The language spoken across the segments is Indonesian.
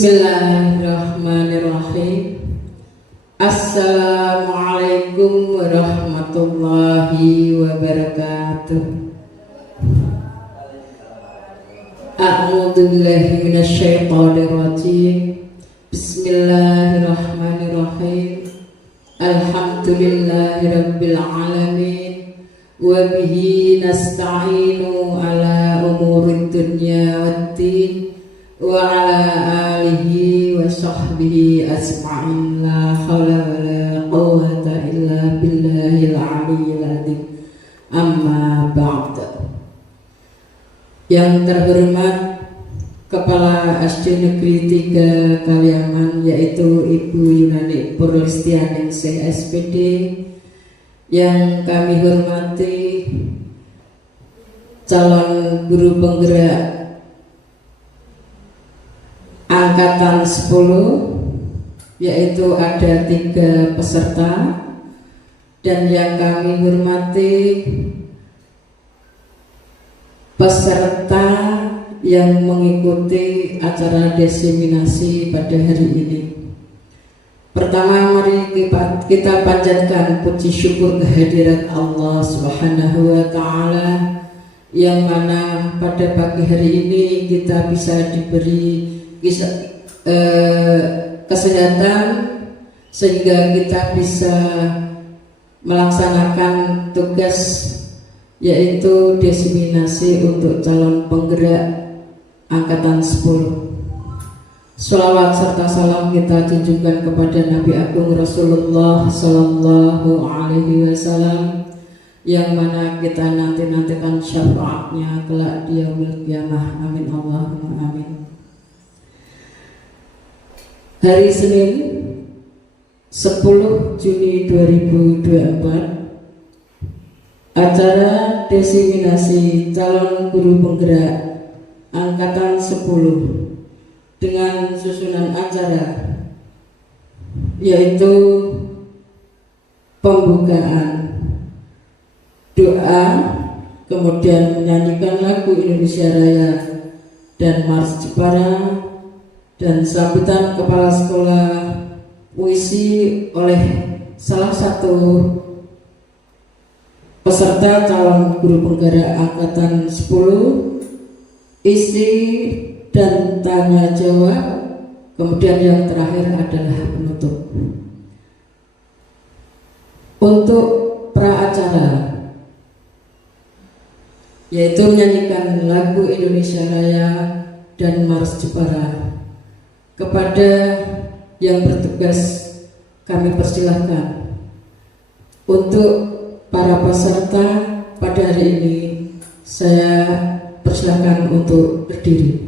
Bismillahirrahmanirrahim. Assalamualaikum warahmatullahi wabarakatuh. A'udzu billahi minasyaitonir rajim. Bismillahirrahmanirrahim. Alhamdulillahirabbil alamin. Wa bihi nasta'inu ala umurid dunya waddin. Wa ala alihi wa sahbihi asma'in. La hawla wa la quwwata illa billahil aliyyil azim. Amma ba'd. Yang terhormat Kepala SD Negeri 3 Kaliaman, yaitu Ibu Yunani Purlistianingsih SPD, yang kami hormati calon guru penggerak Angkatan 10, yaitu ada 3 peserta, dan yang kami hormati peserta yang mengikuti acara diseminasi pada hari ini. Pertama, mari kita panjatkan puji syukur kehadirat Allah Subhanahu wa Ta'ala, yang mana pada pagi hari ini kita bisa diberi kesehatan sehingga kita bisa melaksanakan tugas, yaitu diseminasi untuk calon penggerak Angkatan 10. Sholawat serta salam kita tunjukkan kepada Nabi Agung Rasulullah Sallallahu Alaihi Wasallam, yang mana kita nantikan syafaatnya kelak di yaumil qiyamah. Amin Allahumma amin. Hari Senin 10 Juni 2024, acara diseminasi calon guru penggerak Angkatan 10 dengan susunan acara, yaitu pembukaan, doa, kemudian menyanyikan lagu Indonesia Raya dan Mars Jepara, dan sambutan kepala sekolah puisi oleh salah satu peserta calon guru penggerak Angkatan 10, isi dan tanya jawab, kemudian yang terakhir adalah penutup. Untuk pra acara, yaitu menyanyikan lagu Indonesia Raya dan Mars Jepara, kepada yang bertugas kami persilahkan. Untuk para peserta pada hari ini, saya persilahkan untuk berdiri.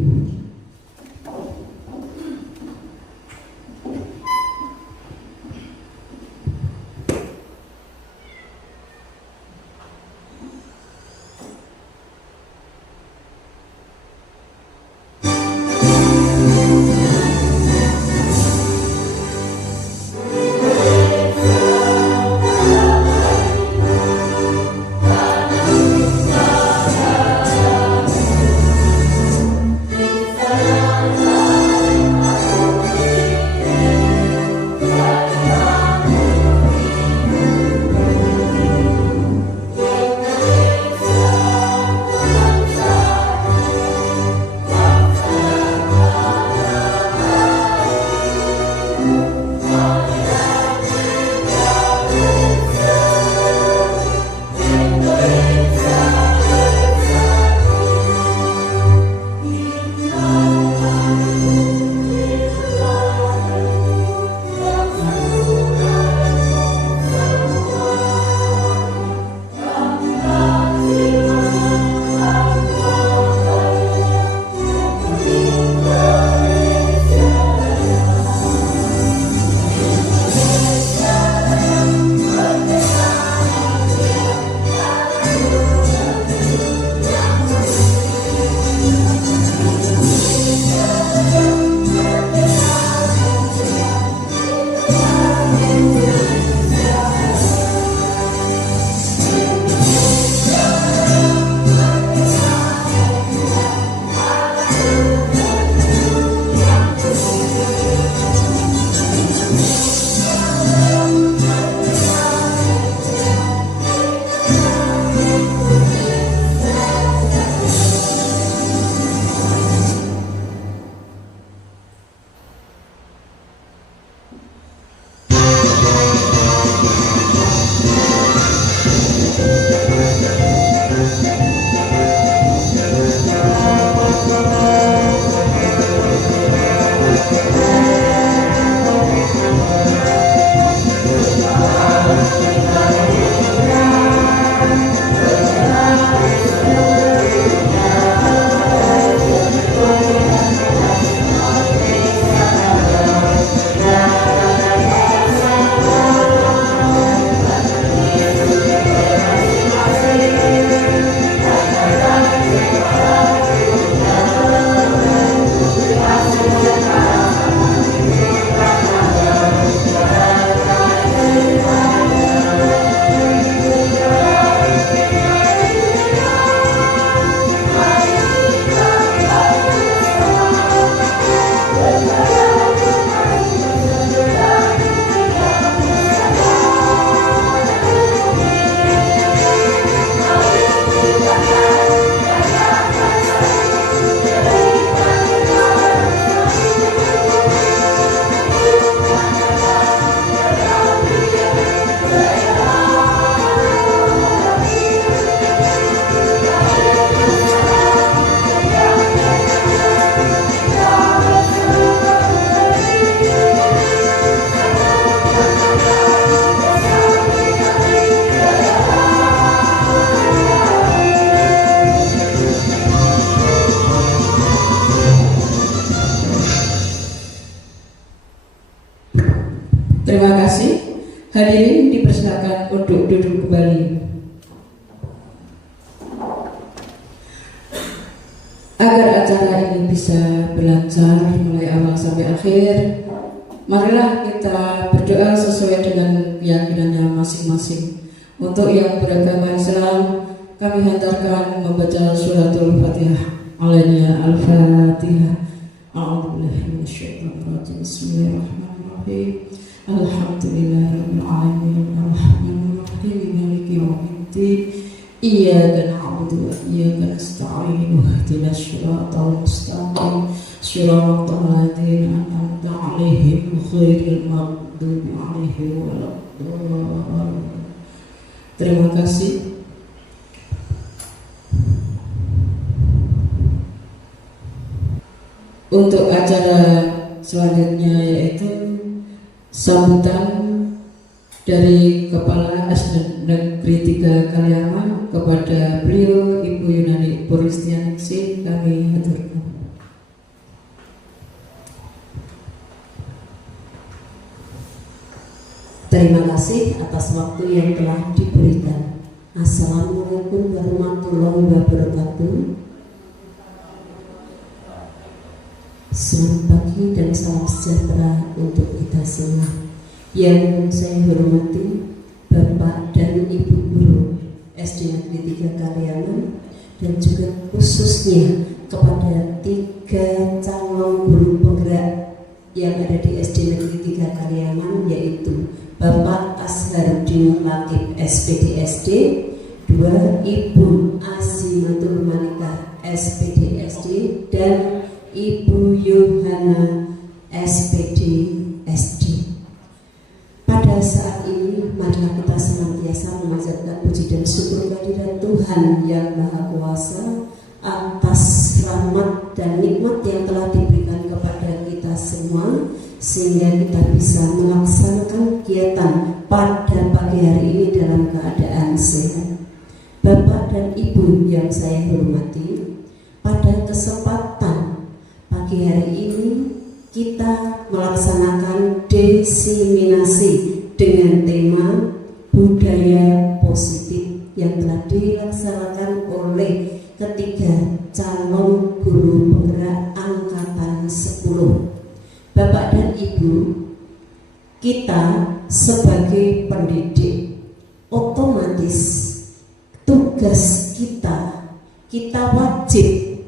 duduk kembali. Agar acara ini bisa berlancar mulai awal sampai akhir, marilah kita berdoa sesuai dengan keyakinannya masing-masing. Untuk yang beragama Islam, kami hantarkan membaca suratul Fatihah. Alainya Al-Fatihah. A'udzubillahi minasyaitonirrajim. Bismillahirrahmanirrahim. Alhamdulillahirabbil alamin. Arrahmanirrahim. Maliki yaumiddin. Iyyaka na'budu wa iyyaka nasta'in. Ihdinas siratal mustaqim. Siratal ladzina an'amta 'alaihim ghairil maghdubi 'alaihim waladdallin. Terima kasih. Untuk acara selanjutnya yaitu sambutan dari Kepala SD Negeri 3 Kaliaman kepada beliau Ibu Yunani Puristianingsih, kami haturkan. Terima kasih atas waktu yang telah diberikan. Assalamualaikum warahmatullahi wabarakatuh. Selamat pagi dan salam sejahtera untuk kita semua. Yang saya hormati Bapak dan Ibu Guru SD Negeri 3 Kaliaman, dan juga khususnya kepada 3 calon guru penggerak yang ada di SD Negeri 3 Kaliaman, yaitu Bapak Asharudin Latif SPDSD, 2 Ibu Azimatul Malika SPDSD, dan Ibu Yohana SPDSD. Pada saat ini, marilah kita senantiasa memanjatkan puji dan syukur kehadirat Tuhan Yang Maha Kuasa atas rahmat dan nikmat yang telah diberikan kepada kita semua, sehingga kita bisa melaksanakan kegiatan pada pagi hari ini dalam keadaan sehat. Bapak dan Ibu yang saya hormati, pada kesempatan pagi hari ini kita melaksanakan diseminasi dengan tema budaya positif yang telah dilaksanakan oleh ketiga calon guru penggerak angkatan 10. Bapak dan Ibu, kita sebagai pendidik otomatis tugas kita wajib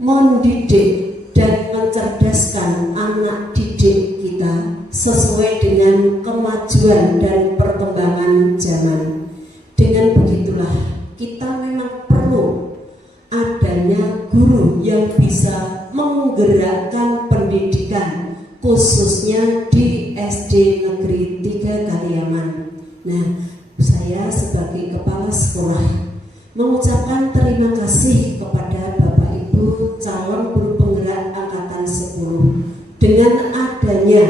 mendidik dan mencerdaskan anak didik kita sesuai dengan kemajuan dan perkembangan zaman. Dengan begitulah kita memang perlu adanya guru yang bisa menggerakkan pendidikan, khususnya di SD Negeri 3 Kaliaman. Nah, saya sebagai kepala sekolah mengucapkan terima kasih kepada Bapak Ibu calon guru penggerak angkatan 10. Dengan adanya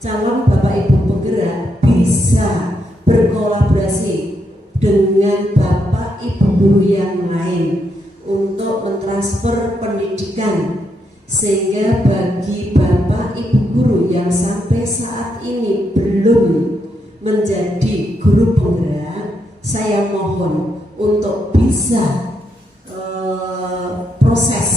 calon Bapak Ibu penggerak bisa berkolaborasi dengan Bapak Ibu guru yang lain untuk mentransfer pendidikan, sehingga bagi Bapak Ibu guru yang sampai saat ini belum menjadi guru penggerak, saya mohon untuk bisa proses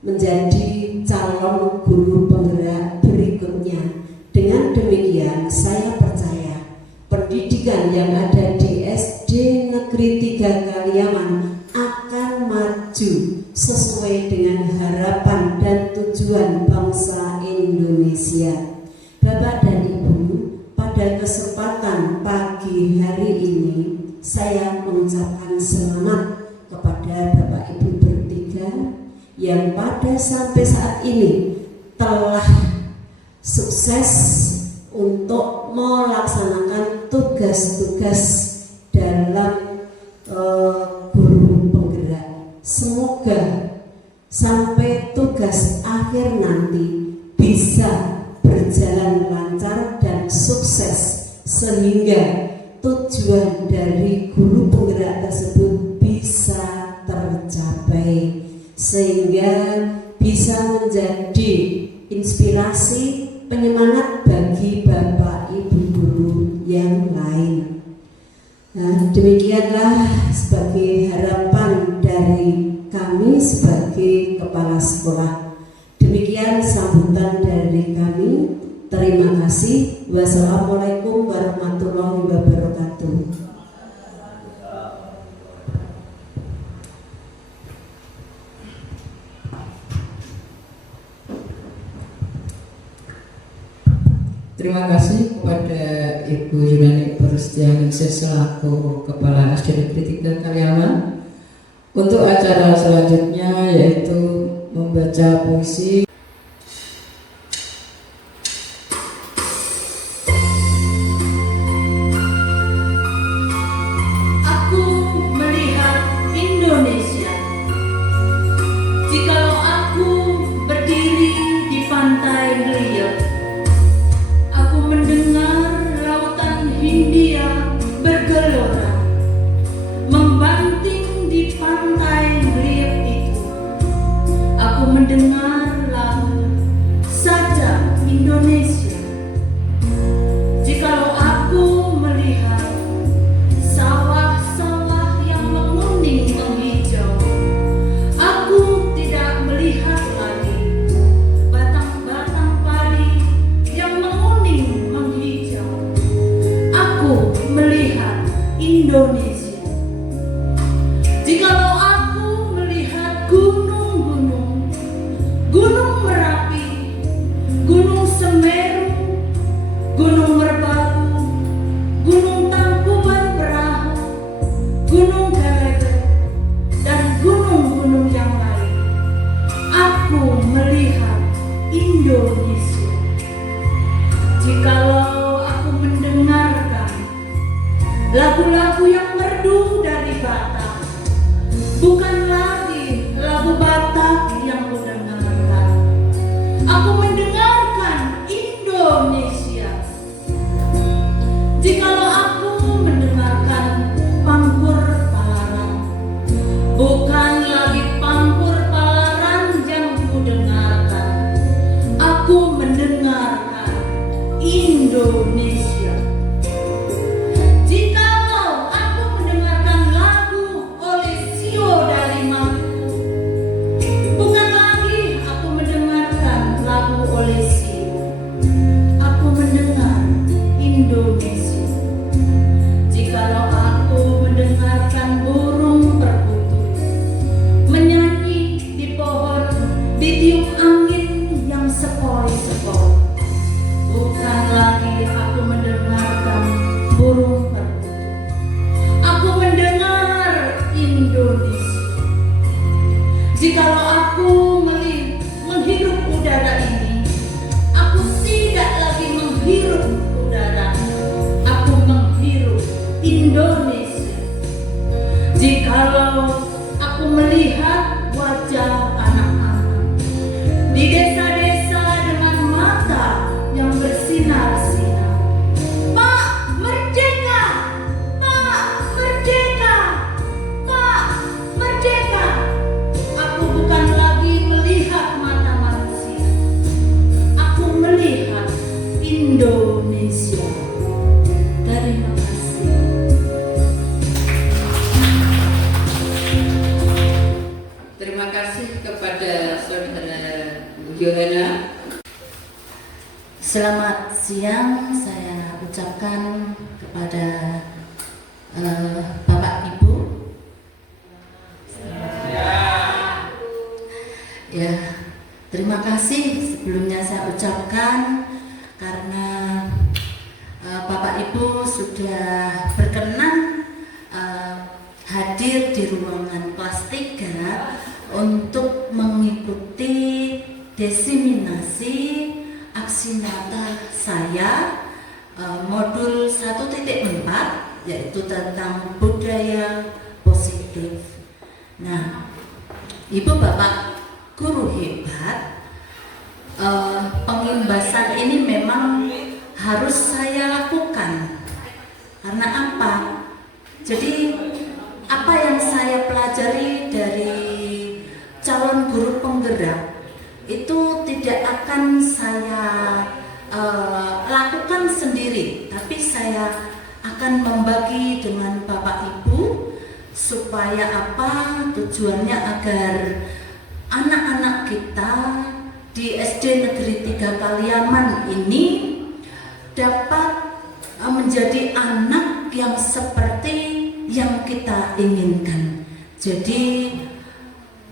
menjadi calon guru penggerak berikutnya. Dengan demikian saya percaya pendidikan yang ada di SD Negeri 3 Kaliaman akan maju sesuai dengan harapan dan tujuan bangsa Indonesia. Bapak dan Ibu, pada kesempatan pagi hari ini saya mengucapkan selamat kepada Bapak Ibu bertiga yang pada sampai saat ini telah sukses untuk melaksanakan tugas-tugas dalam guru penggerak. Semoga sampai tugas akhir nanti bisa berjalan lancar dan sukses, sehingga tujuan dari guru penggerak tersebut bisa tercapai, sehingga bisa menjadi inspirasi penyemangat bagi Bapak Ibu guru yang lain. sekolah. Demikian sambutan dari kami. Terima kasih. Wassalamualaikum warahmatullahi wabarakatuh. Terima kasih kepada Ibu Yunani Prasetyaningsih selaku Kepala SD Negeri 3 Karyawan. Untuk acara selanjutnya yaitu membaca puisi. Aku melihat Indonesia. Jikalau aku berdiri di pantai Ngeliat, aku mendengar lautan Hindia bergelora, membanting di pantai Ngeliat itu. Aku mendengar lagu Sajak Indonesia. Jikalau aku melihat sawah-sawah yang menguning menghijau, aku tidak melihat lagi batang-batang padi yang menguning menghijau. Aku melihat Indonesia. Jikalau aku melihat gunung-gunung, Gunung Merapi, Gunung Semeru, Gunung Merbabu, Gunung Tangkuban Perahu, Gunung Galebek, dan gunung-gunung yang lain, aku melihat Indonesia. Jikalau aku mendengarkan lagu-lagu yang merdu dari Batak, bukan lagi lagu Batak yang kudengarkan, aku mendengarkan Indonesia. Jikalau aku mendengarkan Pangkur Palaran, bukan lagi Pangkur Palaran yang kudengarkan, aku mendengarkan Indonesia. Jikalau aku mendengarkan lagu Olesio dari Maluku, bukan lagi aku mendengarkan lagu Olesio, aku mendengar Indonesia. Jikalau aku mendengarkan burung perkutut menyanyi di pohon, ditiup angin yang sepoi-sepoi, bukan lagi aku mendengarkan burung perkutut, aku mendengar Indonesia. Jikalau aku menghirup udara ini, aku tidak lagi menghirup udara, aku menghirup Indonesia. Jikalau aku melihat wajah anak-anak di desa-desa dengan mata yang bersinar-sinar, Pak Merdeka, Pak Merdeka, Pak Merdeka, aku bukan lagi melihat mata manusia, aku melihat Indonesia. Terima kasih. Terima kasih kepada Saudara Yohana. Selamat siang, saya ucapkan kepada Bapak Ibu. Ya, terima kasih sebelumnya saya ucapkan karena Bapak Ibu sudah berkenan hadir di ruangan kelas 3 untuk mengikuti diseminasi aksi nyata saya modul 1.4, yaitu tentang budaya positif. Nah, Ibu Bapak guru hebat, pengimbasan ini memang harus saya lakukan. Karena apa? Jadi apa yang saya pelajari dari calon guru penggerak itu tidak akan saya lakukan sendiri, tapi saya akan membagi dengan Bapak Ibu supaya apa? Tujuannya agar anak-anak kita di SD Negeri 3 Kaliaman ini dapat menjadi anak yang seperti yang kita inginkan. Jadi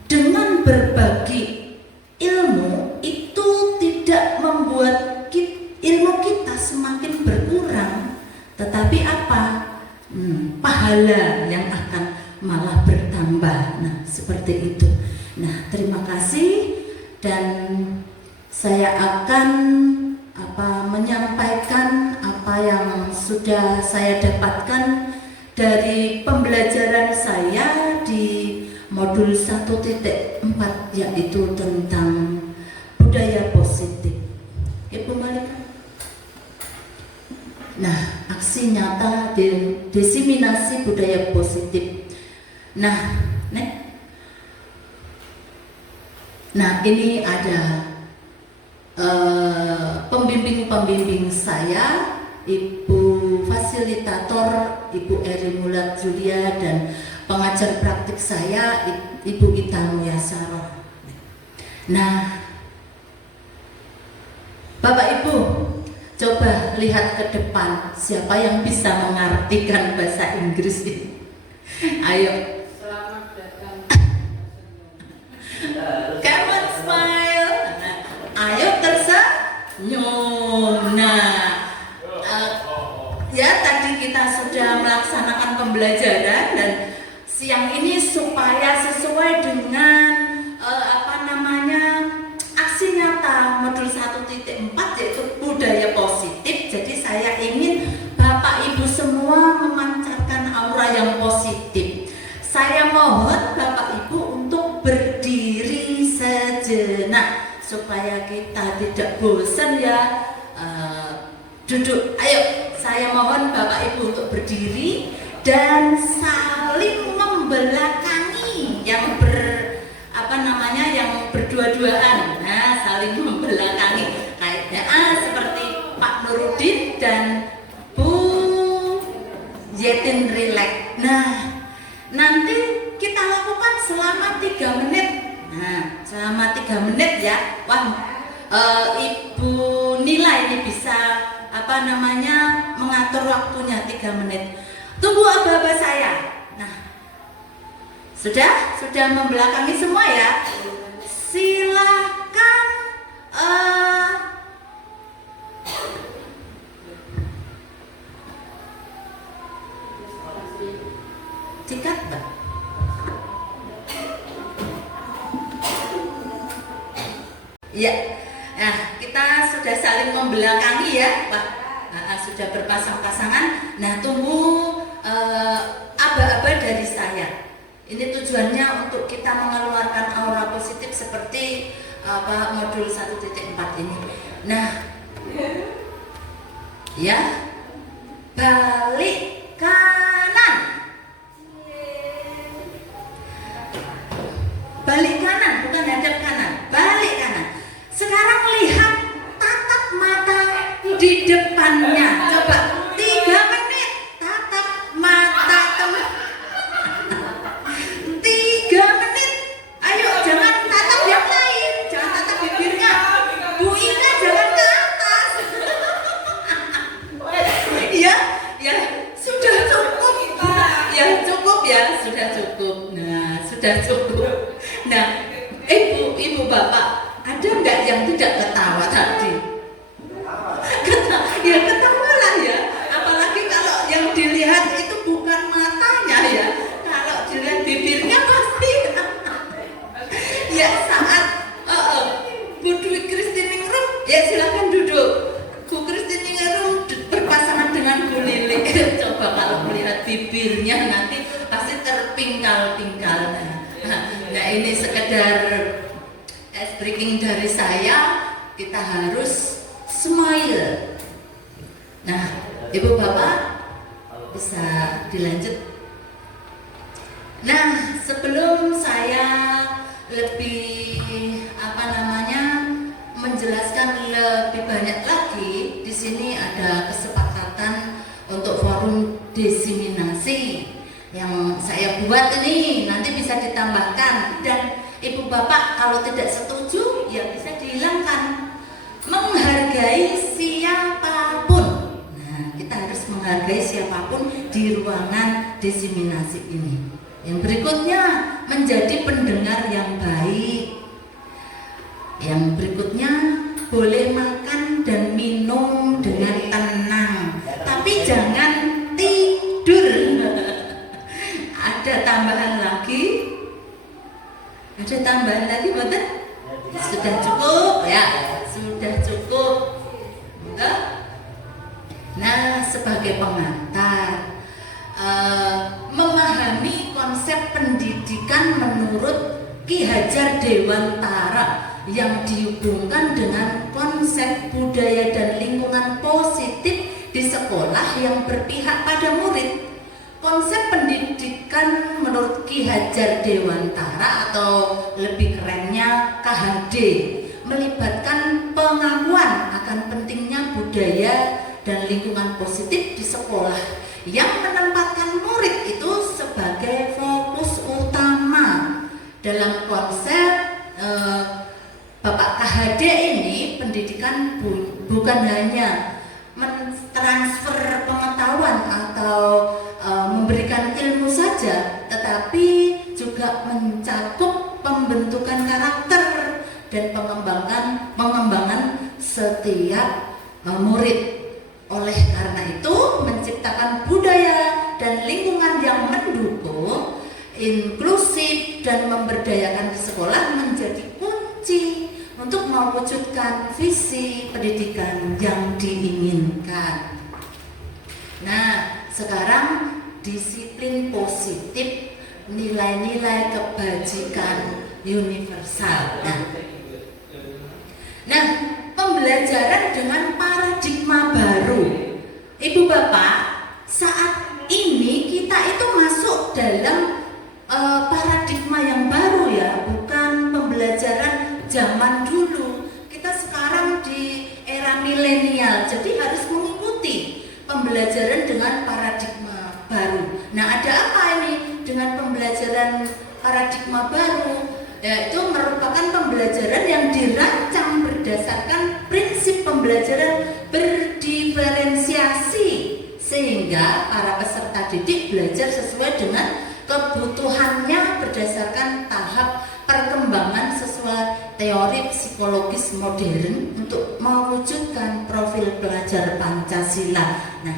dengan berbagi ilmu itu tidak membuat ilmu kita semakin berkurang, tetapi apa? Pahala yang akan malah bertambah. Nah, seperti itu. Nah, terima kasih, dan saya akan menyampaikan apa yang sudah saya dapatkan dari pembelajaran saya di modul 1.4, yaitu tentang budaya positif. Ibu Malika. Nah, aksi nyata diseminasi budaya positif. Nah, ini ada pembimbing saya, Ibu Fasilitator, Ibu Eri Mulat Julia, dan pengajar praktik saya, Ibu Ita Muyasaro. Nah, Bapak Ibu, coba lihat ke depan, siapa yang bisa mengartikan bahasa Inggris ini? Ayo. Selamat datang. Come on, smile. Ayo tersenyum. Nah, ya tadi kita sudah melaksanakan pembelajaran, dan siang ini supaya sesuai dengan aksi nyata modul 1.4, yaitu budaya positif. Jadi saya ingin Bapak Ibu semua memancarkan aura yang positif. Saya mohon Bapak Ibu untuk berdiri sejenak supaya kita tidak bosan ya. Duduk. Ayo, saya mohon Bapak Ibu untuk berdiri dan saling membelakangi yang yang berdua-duaan. Nah, saling membelakangi kayaknya seperti Pak Nurudin dan Bu Yetin Rilek. Nah, nanti kita lakukan selama 3 menit. Nah, selama 3 menit ya. Wah, Ibu Nila ini bisa mengatur waktunya 3 menit. Tunggu aba-aba saya. Nah, sudah membelakangi semua ya. Silakan dikat, Pak. Ya, nah kita sudah saling membelakangi ya, Pak. Sudah berpasang-pasangan. Nah, tunggu aba-aba dari saya. Ini tujuannya untuk kita mengeluarkan aura positif seperti modul 1.4 ini. Nah, ya, balik kanan. Balik kanan, bukan hadap kanan. Balik kanan. Sekarang lihat, tatap mata di depannya. Coba 3 menit tatap mata teman. 3 menit. Ayo, jangan tatap yang lain, jangan tatap bibirnya. Bu Ina jangan ke atas. Ya, sudah cukup. Ya, cukup ya, sudah cukup. Nah, sudah cukup. Nah, ibu bapak, ada nggak yang tidak ketawa tadi? Ya ketawa lah ya. Apalagi kalau yang dilihat itu bukan matanya ya. Kalau dilihat bibirnya pasti. Ya saat Bu Dwi Kristiningrum, ya silakan duduk. Bu Kristiningrum berpasangan dengan Bu Lili. Coba kalau melihat bibirnya nanti pasti terpingkal-pingkal. Nah, ini sekedar ice breaking dari saya. Kita harus smile. Nah, Ibu Bapak bisa dilanjut. Nah, sebelum saya lebih menjelaskan lebih banyak lagi, di sini ada kesepakatan untuk forum diseminasi yang saya buat ini, nanti bisa ditambahkan. Dan ibu bapak kalau tidak setuju ya bisa dihilangkan. Menghargai siapapun. Nah, kita harus menghargai siapapun di ruangan diseminasi ini. Yang berikutnya, menjadi pendengar yang baik. Yang berikutnya, boleh makan dan minum dengan tenang, tapi jangan tidur. Ada tambahan lagi? Ada tambahan lagi, betul? Sudah cukup ya, sudah cukup. Betul? Nah, sebagai pengantar, memahami konsep pendidikan menurut Ki Hajar Dewantara yang dihubungkan dengan konsep budaya dan lingkungan positif di sekolah yang berpihak pada murid. Konsep pendidikan menurut Ki Hajar Dewantara atau lebih kerennya KHD melibatkan pengakuan akan pentingnya budaya dan lingkungan positif di sekolah yang menempatkan murid itu sebagai fokus utama. Dalam konsep Bapak KHD ini, pendidikan bukan hanya mentransfer pengetahuan atau memberikan ilmu saja, tetapi juga mencakup pembentukan karakter dan pengembangan setiap murid. Oleh karena itu, menciptakan budaya dan lingkungan yang mendukung, inklusif dan memberdayakan di sekolah menjadi kunci untuk mewujudkan visi pendidikan yang diinginkan. Nah, sekarang disiplin positif, nilai-nilai kebajikan universal. Nah, pembelajaran dengan paradigma baru. Ibu bapak, saat ini kita itu masuk dalam paradigma yang baru ya, bukan pembelajaran zaman dulu. Kita sekarang di era milenial, jadi harus mengikuti pembelajaran dengan paradigma baru. Nah, ada apa ini dengan pembelajaran paradigma baru? Yaitu merupakan pembelajaran yang dirancang berdasarkan prinsip pembelajaran berdiferensiasi, sehingga para peserta didik belajar sesuai dengan kebutuhannya berdasarkan tahap perkembangan sesuai teori psikologis modern untuk mewujudkan profil pelajar Pancasila. Nah,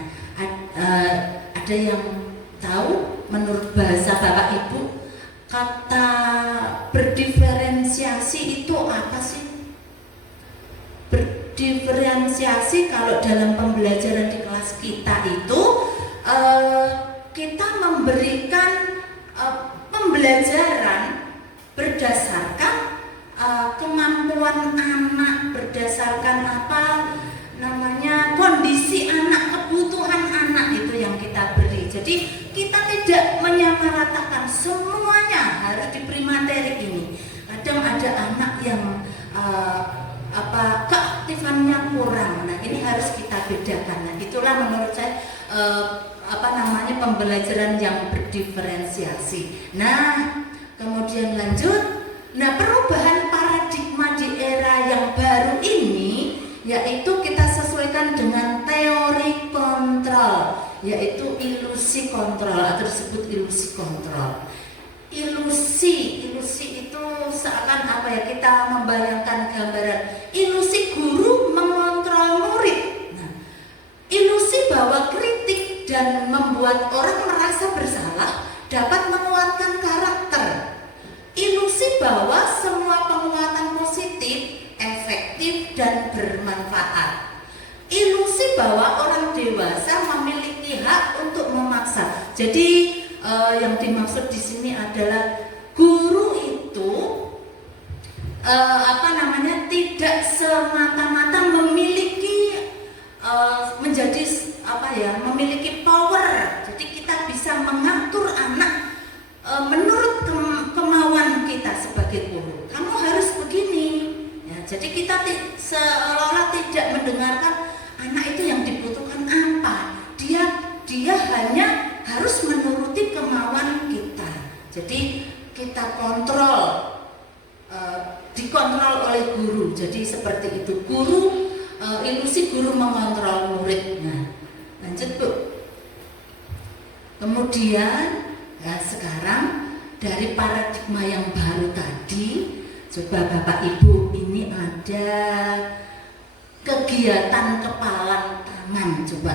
ada yang tahu menurut bahasa Bapak Ibu kata berdiferensiasi itu apa sih? Berdiferensiasi kalau dalam pembelajaran di kelas kita itu kita memberikan pembelajaran berdasarkan kemampuan anak, berdasarkan kondisi anak, kebutuhan anak itu yang kita beri. Jadi kita tidak menyamaratakan, semuanya harus diberi materi ini. Kadang ada anak yang keaktifannya kurang. Nah, ini harus kita bedakan. Nah, itulah menurut saya pembelajaran yang berdiferensiasi. Nah, kemudian lanjut. Nah, perubahan paradigma di era yang baru ini yaitu kita sesuaikan dengan teori kontrol, yaitu ilusi kontrol atau disebut ilusi kontrol. Ilusi itu seakan kita membayangkan gambaran ilusi guru mengontrol murid. Nah, ilusi bahwa kritik dan membuat orang merasa bersalah dapat menguatkan karakter. Ilusi bahwa semua penguatan positif, efektif dan bermanfaat. Ilusi bahwa orang dewasa memiliki hak untuk memaksa. Jadi yang dimaksud di sini adalah guru itu tidak semata-mata memiliki memiliki power. Jadi kita bisa mengatur anak menurut kemauan kita sebagai guru. Kamu harus begini. Ya, jadi kita seolah-olah tidak mendengarkan anak itu yang dibutuhkan apa. Dia hanya harus menuruti kemauan kita. Jadi kita kontrol dikontrol oleh guru. Jadi seperti itu, guru ilusi guru mengontrol murid. Nah, lanjut Bu. Kemudian sekarang dari paradigma yang baru tadi, coba Bapak Ibu, ini ada kegiatan kepalan tangan, coba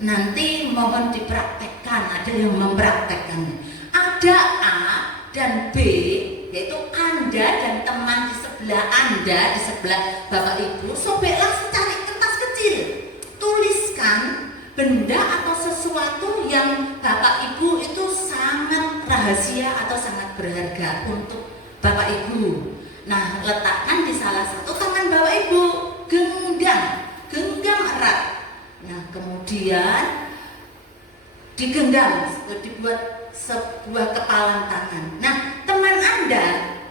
nanti mohon dipraktekkan. Ada yang mempraktekkannya. Ada A dan B, yaitu Anda dan teman di sebelah Anda, di sebelah Bapak Ibu, sobeklah secari kertas kecil, tuliskan benda atau sesuatu yang Bapak Ibu itu sangat rahasia atau sangat berharga untuk Bapak Ibu. Nah, letakkan di salah satu tangan Bapak Ibu, genggam erat. Nah, kemudian digenggam, dibuat sebuah kepalan tangan. Nah, teman Anda,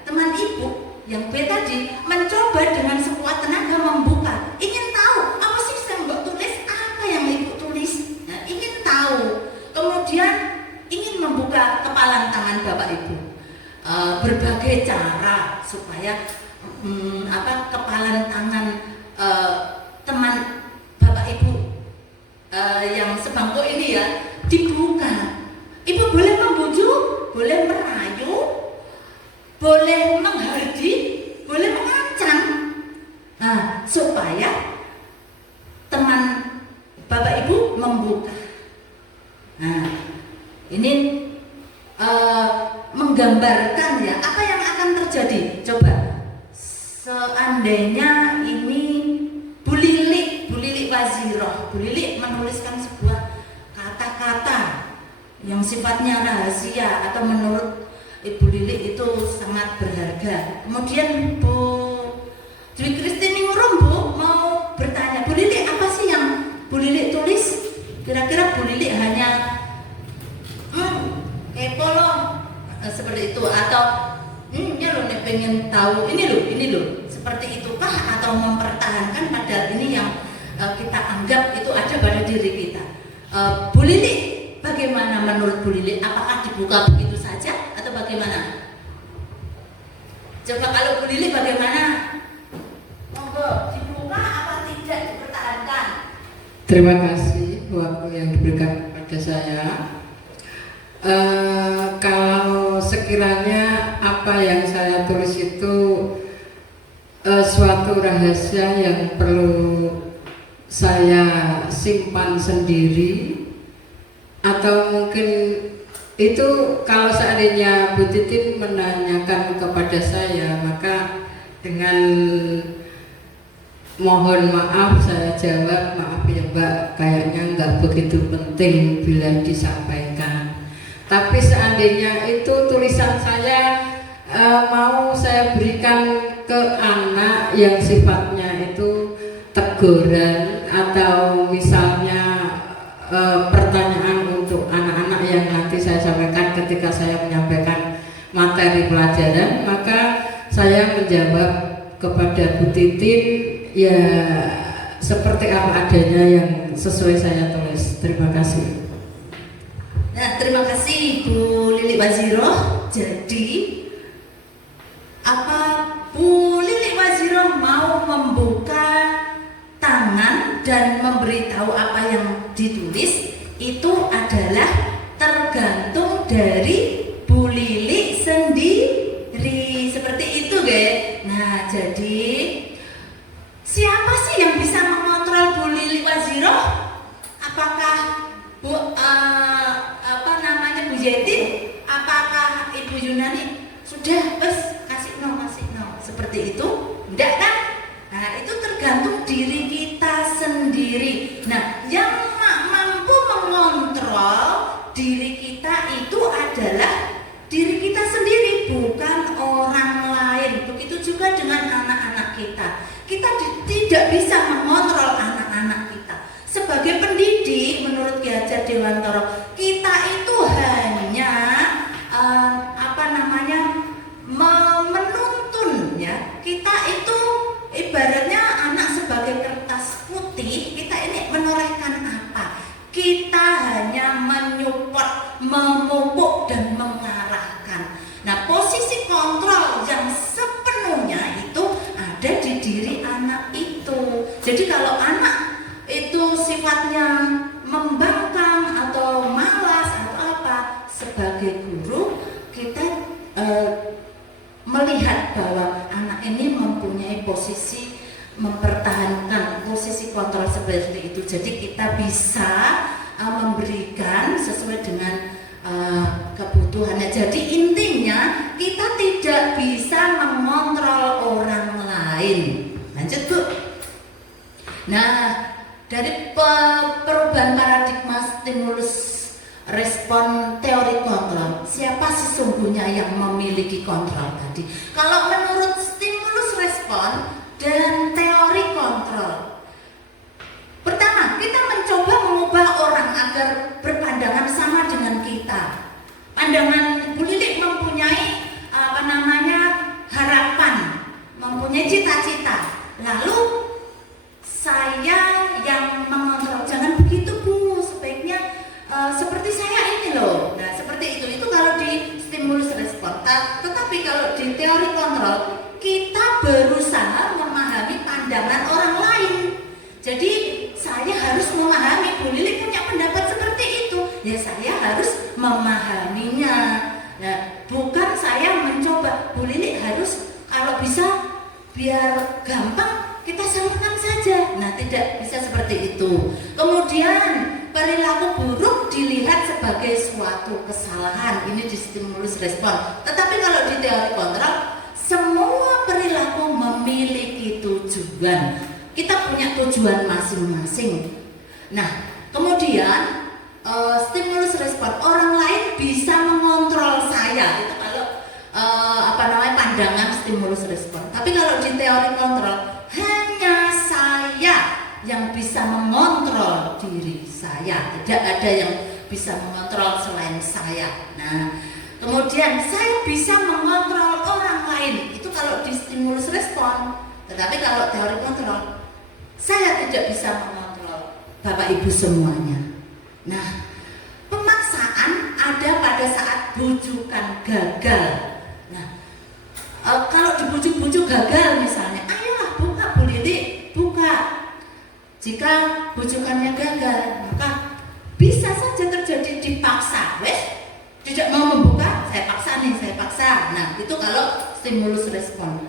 teman Ibu yang B tadi mencoba dengan sekuat tenaga membuka, ingin tahu apa sih yang Mbak tulis, apa yang Ibu tulis. Nah, ingin tahu. Kemudian ingin membuka kepalan tangan Bapak Ibu. Berbagai cara supaya kepalan tangan teman Bapak Ibu yang sebangku ini ya dibuka. Ibu boleh membujuk, boleh merayu, boleh menghardik, boleh mengancam. Nah, supaya teman Bapak Ibu membuka. Nah, ini menggambarkan ya apa yang akan terjadi. Coba seandainya ini Bu Lili Waziroh, Bu Lili menuliskan sebuah kata-kata yang sifatnya rahasia atau menurut Ibu Lili itu sangat berharga. Kemudian Bu Dwi Kristini Ngurung, Bu mau bertanya, Bu Lili apa sih yang Bu Lili tulis? Kira-kira Bu Lili hanya kepo loh, seperti itu, atau ya lo nih pengen tahu ini lo seperti itukah, atau mempertahankan padahal ini yang kita anggap itu ada pada diri kita. Bu Lili, bagaimana menurut Bu Lili? Apakah dibuka begitu saja atau bagaimana? Coba kalau Bu Lili bagaimana? Monggo, dibuka apa tidak, dipertahankan? Terima kasih waktu yang diberikan kepada saya. Kalau sekiranya apa yang saya tulis itu suatu rahasia yang perlu saya simpan sendiri, atau mungkin itu kalau seandainya Bu Titin menanyakan kepada saya, maka dengan mohon maaf saya jawab, maaf ya Mbak, kayaknya nggak begitu penting bila disampaikan. Tapi seandainya itu tulisan saya mau saya berikan ke anak yang sifatnya itu teguran, atau misalnya pertanyaan untuk anak-anak yang nanti saya sampaikan ketika saya menyampaikan materi pelajaran, maka saya menjawab kepada Bu Titin ya seperti apa adanya yang sesuai saya tulis. Terima kasih. Nah, terima kasih Bu Lili Waziroh. Jadi apa Bu Lili Waziroh mau membuka tangan dan memberitahu apa yang ditulis itu adalah tergantung dari Bu Lili sendiri. Seperti itu, guys. Nah, jadi siapa sih yang bisa mengontrol Bu Lili Waziroh? Apakah Bu Yetin? Apakah Ibu Yunani? Sudah, bes, kasih no. Seperti itu? Enggak kan? Nah, itu tergantung diri kita sendiri. Nah, yang mampu mengontrol diri kita itu adalah diri kita sendiri, bukan orang lain. Begitu juga dengan anak-anak kita. Kita tidak bisa mengontrol anak-anak kita. Sebagai pendidik, menurut Ki Hajar Dewantara, kita itu hanya menuntun ya. Kita itu ibaratnya anak sebagai kertas putih. Kita ini menorehkan apa? Kita hanya menyupport, memupuk dan mengarahkan. Nah, posisi kontrol yang sepenuhnya melihat bahwa anak ini mempunyai posisi mempertahankan posisi kontrol seperti itu. Jadi kita bisa memberikan sesuai dengan kebutuhannya. Jadi intinya kita tidak bisa mengontrol orang lain. Lanjut Bu. Nah, dari perubahan paradigma stimulus respon teori kontrol, siapa sesungguhnya yang memiliki kontrol tadi? Kalau menurut stimulus respon dan teori kontrol, pertama kita mencoba mengubah orang agar berpandangan sama dengan kita. Pandangan Bu Lilik mempunyai harapan, mempunyai cita-cita. Lalu saya yang mengontrol, jangan begitu Bu, sebaiknya seperti saya ini loh. Nah seperti itu kalau di stimulus respon. Tetapi kalau di teori kontrol, kita berusaha memahami pandangan orang lain. Jadi saya harus memahami, Bu Lili punya pendapat seperti itu, ya saya harus memahaminya. Nah bukan saya mencoba, Bu Lili harus kalau bisa biar gampang kita samakan saja. Nah tidak bisa seperti itu. Kemudian perilaku buruk dilihat sebagai suatu kesalahan, ini di stimulus respon. Tetapi kalau di teori kontrol, semua perilaku memiliki tujuan. Kita punya tujuan masing-masing. Nah kemudian stimulus respon, orang lain bisa mengontrol saya. Itu kalau pandangan stimulus respon. Tapi kalau di teori kontrol, hanya saya yang bisa mengontrol diri saya, tidak ada yang bisa mengontrol selain saya. Nah, kemudian saya bisa mengontrol orang lain, itu kalau di stimulus respon. Tetapi kalau teori kontrol, saya tidak bisa mengontrol Bapak Ibu semuanya. Nah, pemaksaan ada pada saat bujukan gagal. Nah, kalau dibujuk-bujuk gagal misalnya, ayolah buka Bu Lili, buka. Jika bujukannya gagal, maka bisa saja terjadi dipaksa. Tidak mau membuka, saya paksa nih, saya paksa. Nah itu kalau stimulus respon.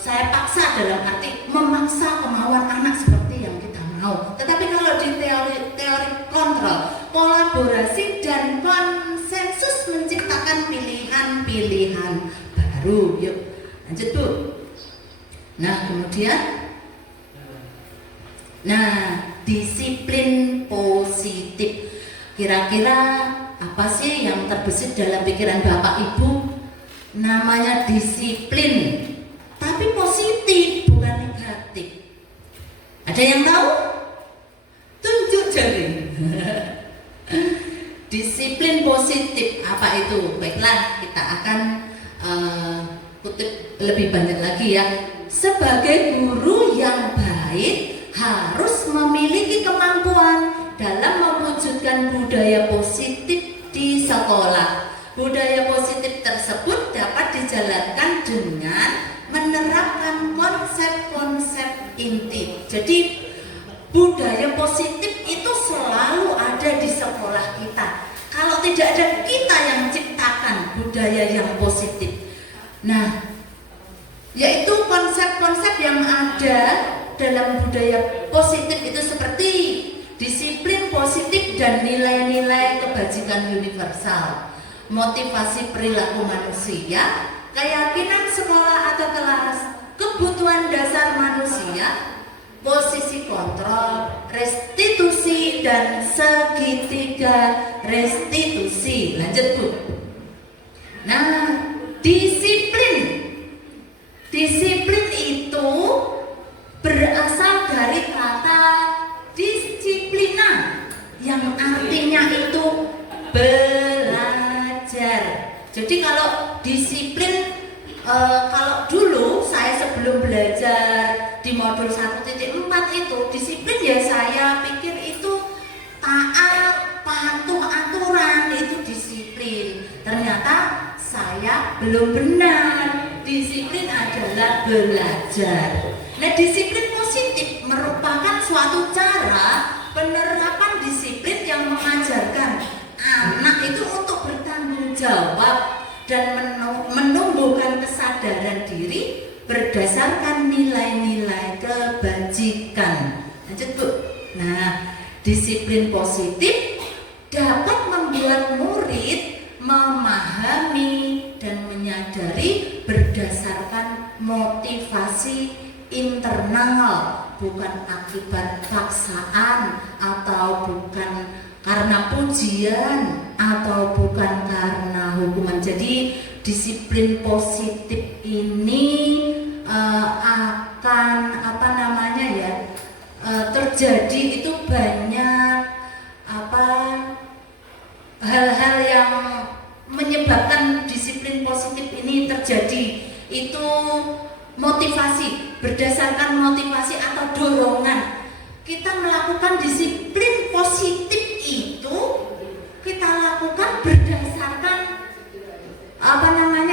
Saya paksa dalam arti memaksa kemauan anak seperti yang kita mau. Tetapi kalau di teori kontrol, kolaborasi dan konsensus menciptakan pilihan-pilihan baru. Yuk lanjut Bu. Nah kemudian, disiplin positif. Kira-kira apa sih yang terbesit dalam pikiran Bapak Ibu? Namanya disiplin, tapi positif bukan negatif. Ada yang tahu? Tunjuk jari. Disiplin positif apa itu? Baiklah, kita akan kutip lebih banyak lagi ya. Sebagai guru yang baik harus memiliki kemampuan dalam mewujudkan budaya positif di sekolah. Budaya positif tersebut dapat dijalankan dengan menerapkan konsep-konsep inti. Jadi budaya positif itu selalu ada di sekolah kita. Kalau tidak ada, kita yang ciptakan budaya yang positif. Nah, yaitu konsep-konsep yang ada dalam budaya positif itu seperti disiplin positif dan nilai-nilai kebajikan universal, motivasi perilaku manusia, keyakinan sekolah atau kelas, kebutuhan dasar manusia, posisi kontrol, restitusi dan segitiga restitusi. Lanjut Bu. Nah, disiplin itu berasal dari kata disiplina yang artinya itu belajar. Jadi kalau disiplin, kalau dulu saya sebelum belajar di modul 1.4 itu disiplin ya saya pikir itu taat, patuh aturan, itu disiplin. Ternyata saya belum benar. Disiplin adalah belajar. Nah, disiplin positif merupakan suatu cara penerapan disiplin yang mengajarkan anak itu untuk bertanggung jawab dan menumbuhkan kesadaran diri berdasarkan nilai-nilai kebajikan. Lanjut Bu. Nah, disiplin positif dapat membuat murid memahami dan menyadari berdasarkan motivasi internal, bukan akibat paksaan atau bukan karena pujian atau bukan karena hukuman. Jadi disiplin positif ini akan terjadi itu banyak hal-hal yang menyebabkan disiplin positif ini terjadi. Itu motivasi, berdasarkan motivasi atau dorongan kita melakukan disiplin positif itu kita lakukan berdasarkan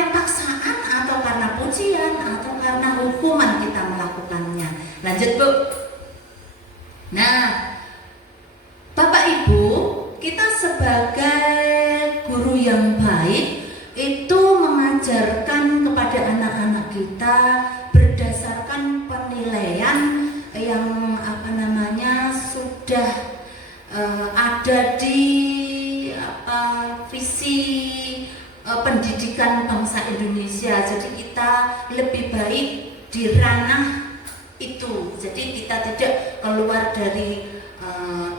paksaan atau karena pujian atau karena hukuman kita melakukannya. Lanjut Bu. Nah, Bapak Ibu, kita sebagai guru yang baik itu mengajarkan kepada anak-anak kita berdasarkan penilaian yang sudah ada di visi pendidikan bangsa Indonesia. Jadi kita lebih baik di ranah itu. Jadi kita tidak keluar dari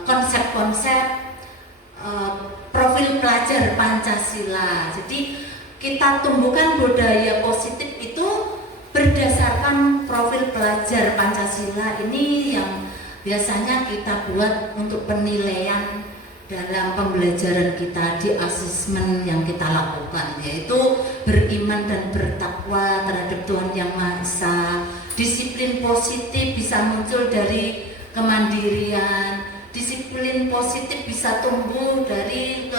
konsep-konsep profil pelajar Pancasila. Jadi kita tumbuhkan budaya positif itu berdasarkan profil pelajar Pancasila ini yang biasanya kita buat untuk penilaian dalam pembelajaran kita di asesmen yang kita lakukan, yaitu beriman dan bertakwa terhadap Tuhan Yang Maha Esa. Disiplin positif bisa muncul dari kemandirian, disiplin positif bisa tumbuh dari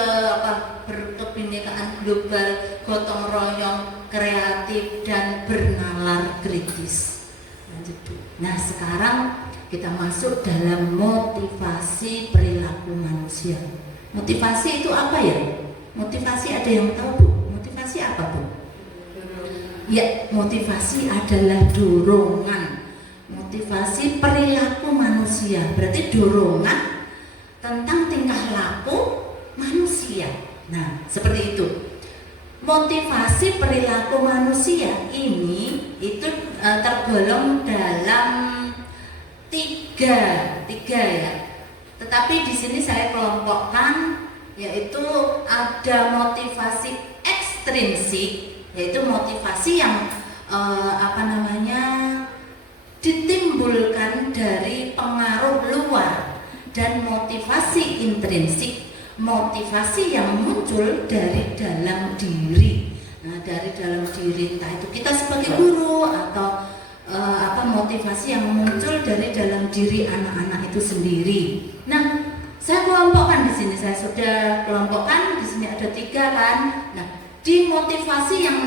berkebinekaan global, gotong royong, kreatif dan bernalar kritis. Nah, sekarang kita masuk dalam motivasi perilaku manusia. Motivasi itu apa ya? Motivasi ada yang tahu Bu? Motivasi apa Bu? Ya, motivasi adalah dorongan. Motivasi perilaku manusia, berarti dorongan tentang tingkah laku manusia. Nah, seperti itu. Motivasi perilaku manusia ini itu tergolong dalam tiga ya. Tetapi di sini saya kelompokkan, yaitu ada motivasi ekstrinsik, yaitu motivasi yang ditimbulkan dari pengaruh luar, dan motivasi intrinsik, motivasi yang muncul dari dalam diri. Nah, dari dalam diri, entah itu kita sebagai guru atau motivasi yang muncul dari dalam diri anak-anak itu sendiri. Nah, saya kelompokkan di sini, saya sudah kelompokkan di sini ada 3 kan. Nah, di motivasi yang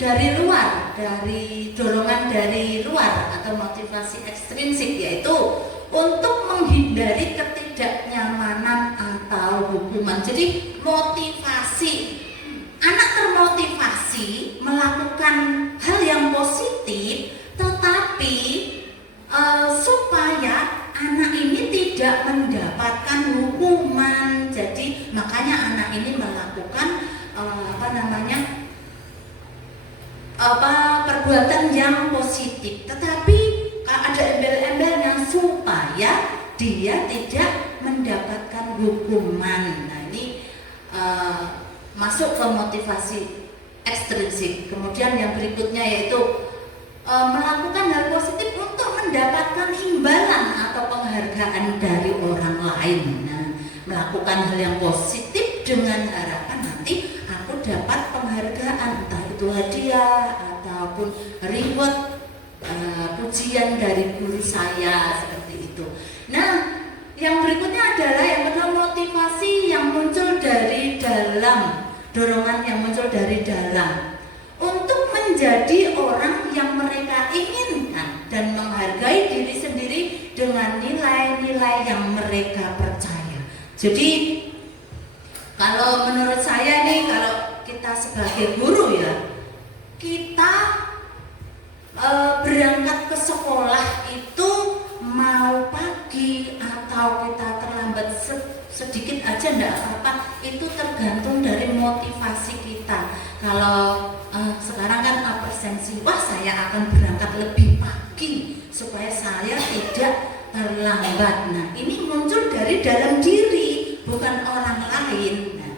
dari luar, dari dorongan dari luar atau motivasi ekstrinsik, yaitu untuk menghindari ketidaknyamanan atau hukuman. Jadi motivasi, anak termotivasi melakukan hal yang positif, tetapi supaya anak ini tidak mendapatkan hukuman. Jadi makanya anak ini melakukan perbuatan yang positif, tetapi ada embel-embelnya supaya dia tidak mendapatkan hukuman. Nah, ini masuk ke motivasi ekstrinsik. Kemudian yang berikutnya yaitu melakukan hal positif untuk mendapatkan imbalan atau penghargaan dari orang lain. Nah, melakukan hal yang positif dengan harapan nanti aku dapat penghargaan, entah itu hadiah ataupun reward, pujian dari guru saya, seperti itu. Nah, yang berikutnya adalah yang kedua, motivasi yang muncul dari dalam, dorongan yang muncul dari dalam untuk menjadi orang yang mereka inginkan dan menghargai diri sendiri dengan nilai-nilai yang mereka percaya. Jadi kalau menurut saya nih, kalau kita kita sebagai guru ya, kita berangkat ke sekolah itu mau pagi atau kita terlambat sedikit aja enggak apa-apa, itu tergantung dari motivasi kita. Kalau sekarang kan absensi, wah saya akan berangkat lebih pagi supaya saya tidak terlambat. Nah ini muncul dari dalam diri, bukan orang lain. Nah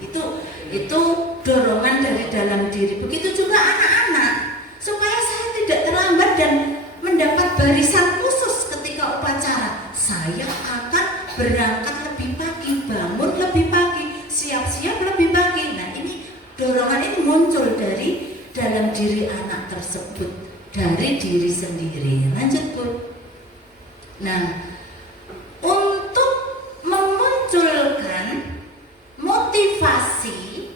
itu dorongan dari dalam diri. Begitu juga anak-anak, supaya saya tidak terlambat dan mendapat barisan khusus ketika upacara, saya akan berangkat lebih pagi, bangun lebih pagi, siap-siap lebih pagi. Nah ini dorongan ini muncul dari dalam diri anak tersebut, dari diri sendiri. Lanjut Bu. Nah, untuk memunculkan motivasi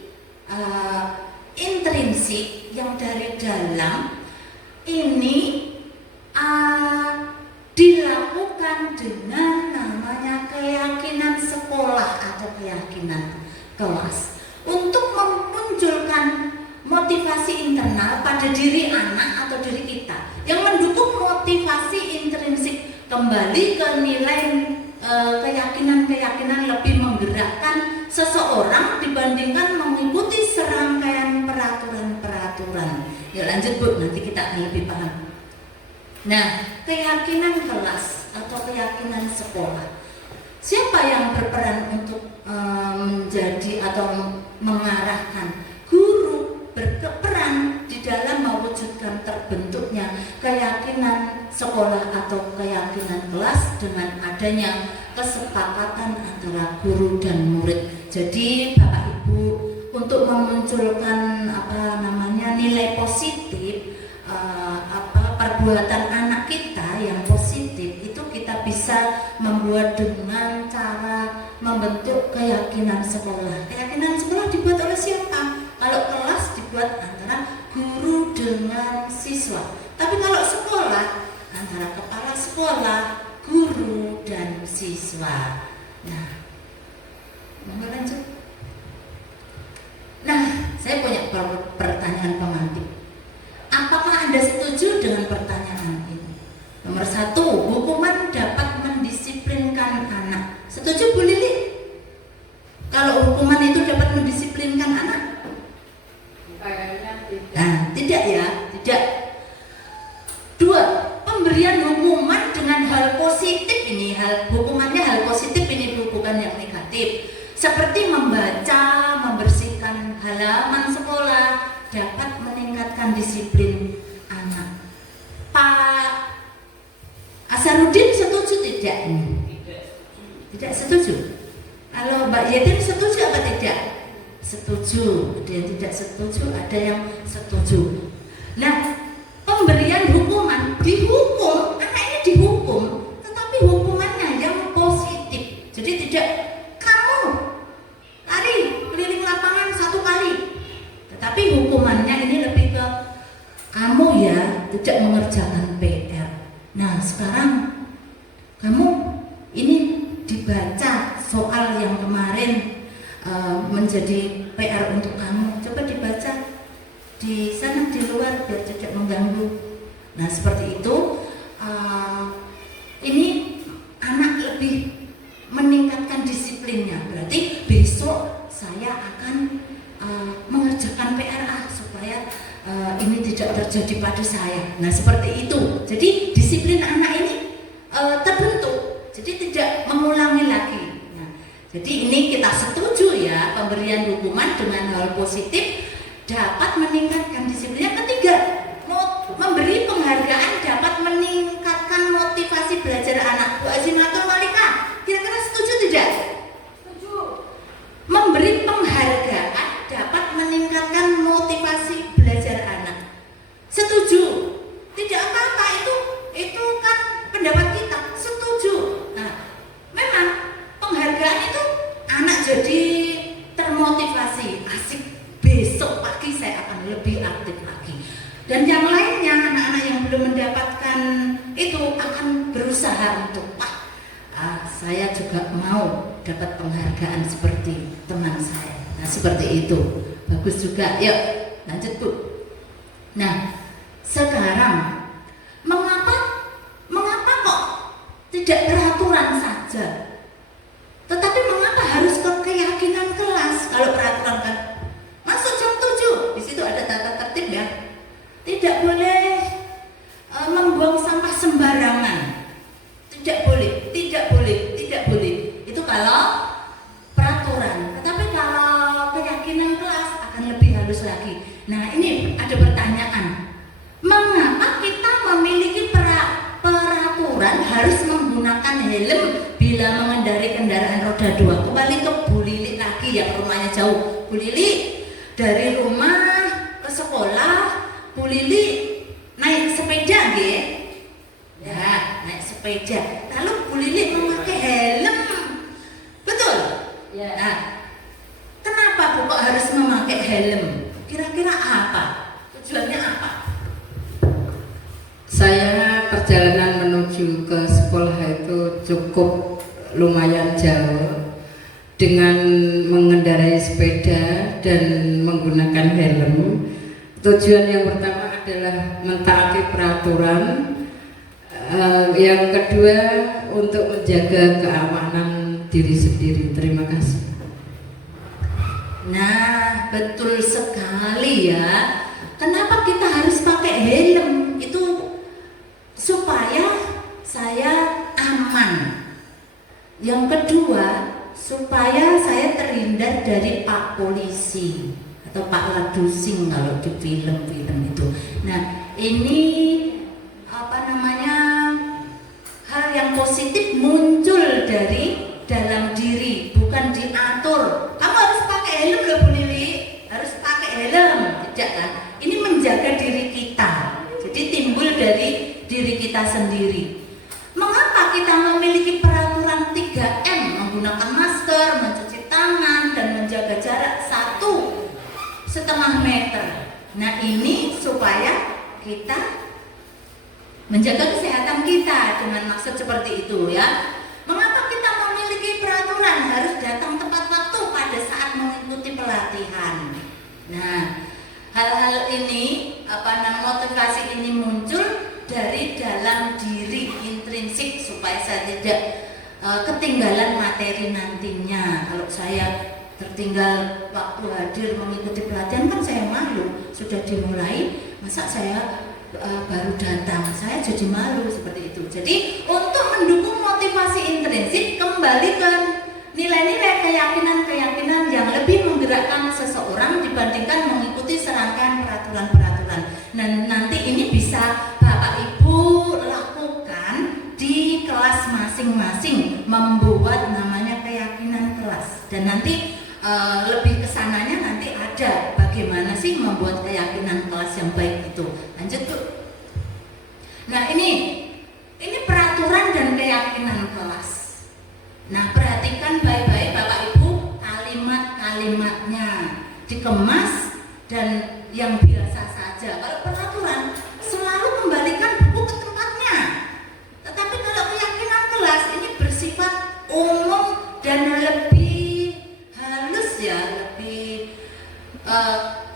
intrinsik yang dari dalam ini dilakukan dengan namanya keyakinan sekolah atau keyakinan kelas. Untuk memunculkan motivasi internal pada diri anak atau diri kita yang mendukung motivasi intrinsik, kembali ke nilai keyakinan-keyakinan lebih menggerakkan seseorang dibandingkan mengikuti serangkaian peraturan-peraturan. Ya lanjut Bu, nanti kita akan lebih paham. Nah, keyakinan kelas atau keyakinan sekolah, siapa yang berperan untuk menjadi atau mengarahkan? Guru berperan di dalam mewujudkan terbentuknya keyakinan sekolah atau keyakinan kelas dengan adanya kesepakatan antara guru dan murid. Jadi Bapak Ibu, untuk memunculkan nilai positif, perbuatan anak kita yang positif itu kita bisa membuat dengan cara membentuk keyakinan sekolah. Keyakinan sekolah dibuat oleh siapa? Kalau kelas dibuat antara guru dengan siswa. Tapi kalau sekolah antara kepala sekolah, guru dan siswa. Nah, mau lanjut? Nah, saya punya pertanyaan pemantik. Apakah Anda setuju dengan pertanyaan ini? Nomor 1, hukuman dapat mendisiplinkan anak. Setuju Bu Lili? Kalau hukuman itu dapat mendisiplinkan anak? Nah, tidak ya, tidak. 2, pemberian hukuman dengan hal positif ini, hukumannya hal positif ini, bukan yang negatif. Seperti membaca, membersihkan halaman sekolah, dapat meningkatkan disiplin anak. Pak Asarudin setuju tidak? Tidak setuju. Kalau Mbak Yetin setuju apa tidak? Setuju. Ada yang tidak setuju, ada yang setuju. Nah, pemberian hukuman, dihukum, anak ini dihukum, tetapi hukumannya yang positif. Jadi tidak kamu lari keliling lapangan 1 kali, tetapi hukumannya ini lebih ke kamu ya tidak mengerjakan PR. Nah sekarang kamu ini dibaca soal yang kemarin menjadi PR untuk kamu, coba dibaca di sana di luar biar tidak mengganggu. Nah seperti itu, ini anak lebih meningkatkan disiplinnya. Berarti besok saya akan mengerjakan PR supaya ini tidak terjadi pada saya. Nah seperti itu. Jadi disiplin anak ini terbentuk. Jadi tidak mengulangi lagi. Nah, jadi ini kita setuju ya, pemberian hukuman dengan hal positif dapat meningkatkan disiplin. Yang ketiga, memberi penghargaan dapat meningkatkan motivasi belajar anak. Bu Azinatul Malika, kira-kira setuju tidak? Setuju. Memberi penghargaan dapat meningkatkan motivasi belajar anak. Setuju. Tidak apa-apa, itu kan pendapat kita. Setuju. Nah, memang penghargaan itu anak jadi termotivasi. Asik, besok pagi saya akan lebih aktif lagi. Dan yang lainnya, anak-anak yang belum mendapatkan itu akan berusaha untuk saya juga mau dapat penghargaan seperti teman saya. Nah seperti itu. bagus juga. Yuk, lanjut Bu. Nah, sekarang mengapa kok tidak peraturan saja? Tetapi mengapa harus ke keyakinan kelas? Kalau peraturan kan masuk jam 7, di situ ada tata tertib ya. Tidak boleh membuang sampah sembarangan. Tidak boleh. Itu kalau peraturan. Tetapi kalau keyakinan kelas akan lebih halus lagi. Nah, ini ada pertanyaan. Mengapa kita memiliki peraturan harus menggunakan helm bila mengendarai kendaraan roda 2? Kembali ke Bu Lili lagi ya, rumahnya jauh. Bu Lili dari rumah ke sekolah, Bu Lili naik sepeda nggih? Ya, naik sepeda. Lalu Bu Lili memakai helm. Betul? Ya. Nah, kenapa Bu kok harus memakai helm? Kira-kira apa? Tujuannya apa? Saya perjalanan menuju ke sekolah itu cukup lumayan jauh dengan mengendarai sepeda dan menggunakan helm. Tujuan yang pertama adalah mentaati peraturan, yang kedua untuk menjaga keamanan diri sendiri. Terima kasih. Nah, betul sekali ya. Kenapa kita harus pakai helm? Itu supaya saya aman. Yang kedua, supaya saya terhindar dari Pak Polisi atau Pak Ladusing kalau di film-film itu. Nah, ini hal yang positif muncul dari dalam diri, bukan diatur. Kamu harus pakai helm loh Bu Lili, harus pakai helm, tidak kan? Ini menjaga diri kita. Jadi timbul dari diri kita sendiri. Mengapa kita memiliki peraturan 3M, menggunakan masker, mencuci tangan, dan menjaga jarak 1,5 meter? Nah, ini supaya kita menjaga kesehatan kita dengan maksud seperti itu ya. Mengapa kita memiliki peraturan harus datang tepat waktu pada saat mengikuti pelatihan? Nah, hal-hal ini, motivasi ini muncul dari dalam diri intrinsik supaya saya tidak ketinggalan materi nantinya. Kalau saya tertinggal waktu hadir mengikuti pelatihan kan saya malu. Sudah dimulai, masa saya baru datang, saya jadi malu seperti itu. Jadi untuk mendukung motivasi intrinsik, kembali ke nilai-nilai keyakinan-keyakinan yang lebih menggerakkan seseorang dibandingkan mengikuti serangkaian peraturan-peraturan. Dan nanti ini bisa Bapak Ibu lakukan di kelas masing-masing, membuat namanya keyakinan kelas. Dan nanti lebih kesananya nanti ada bagaimana sih membuat keyakinan kelas yang baik itu. Lanjut Bu. Nah, ini peraturan dan keyakinan kelas. Nah, perhatikan baik-baik Bapak Ibu kalimat-kalimatnya, dikemas dan yang biasa saja. Kalau peraturan selalu kembalikan buku ke tempatnya. Tetapi kalau keyakinan kelas ini bersifat umum dan lebih halus ya, lebih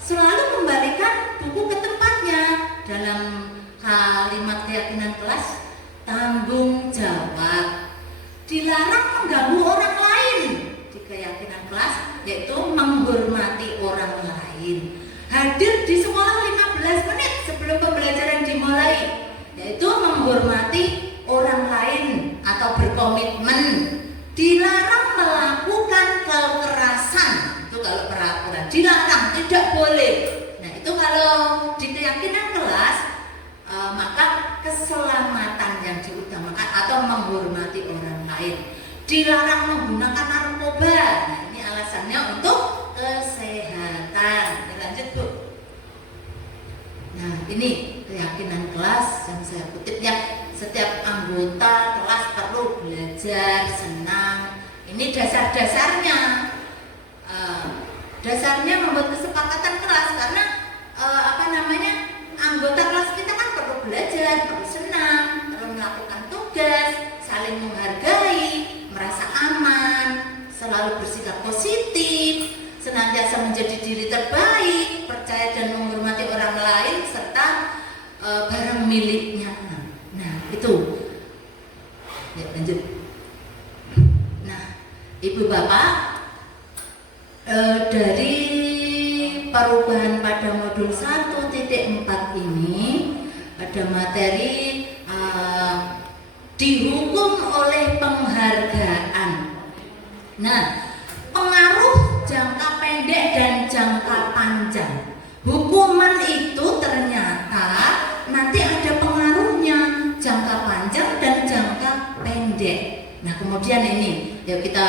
selalu kembalikan buku ke tempatnya. Dalam kalimat keyakinan kelas, tanggung jawab, dilarang mengganggu orang lain. Di keyakinan kelas yaitu menghormati orang lain, hadir di sekolah 15 menit sebelum pembelajaran dimulai, yaitu menghormati orang lain atau berkomitmen, dilarang melakukan kekerasan. Itu kalau peraturan dilarang, tidak boleh. Nah, itu kalau di keyakinan kelas, maka keselamatan yang diutamakan atau menghormati orang lain. Dilarang menggunakan narkoba. Nah, ini alasannya untuk kesehatan. Lanjut Bu. Nah, ini keyakinan kelas yang saya kutip ya. Setiap anggota kelas perlu belajar, senang. Ini dasar-dasarnya. Dasarnya membuat kesepakatan kelas karena anggota kelas kita kan perlu belajar, perlu senang, perlu melakukan tugas, saling menghargai, merasa aman, selalu bersikap positif, senantiasa menjadi diri terbaik. miliknya. Nah, itu. Ya, lanjut. Nah, Ibu Bapak, dari perubahan pada modul 1.4 ini ada materi dihukum oleh penghargaan. Nah, pengaruh jangka pendek dan jangka panjang. Hukuman itu ternyata nanti ada pengaruhnya jangka panjang dan jangka pendek. Nah, kemudian ini yuk kita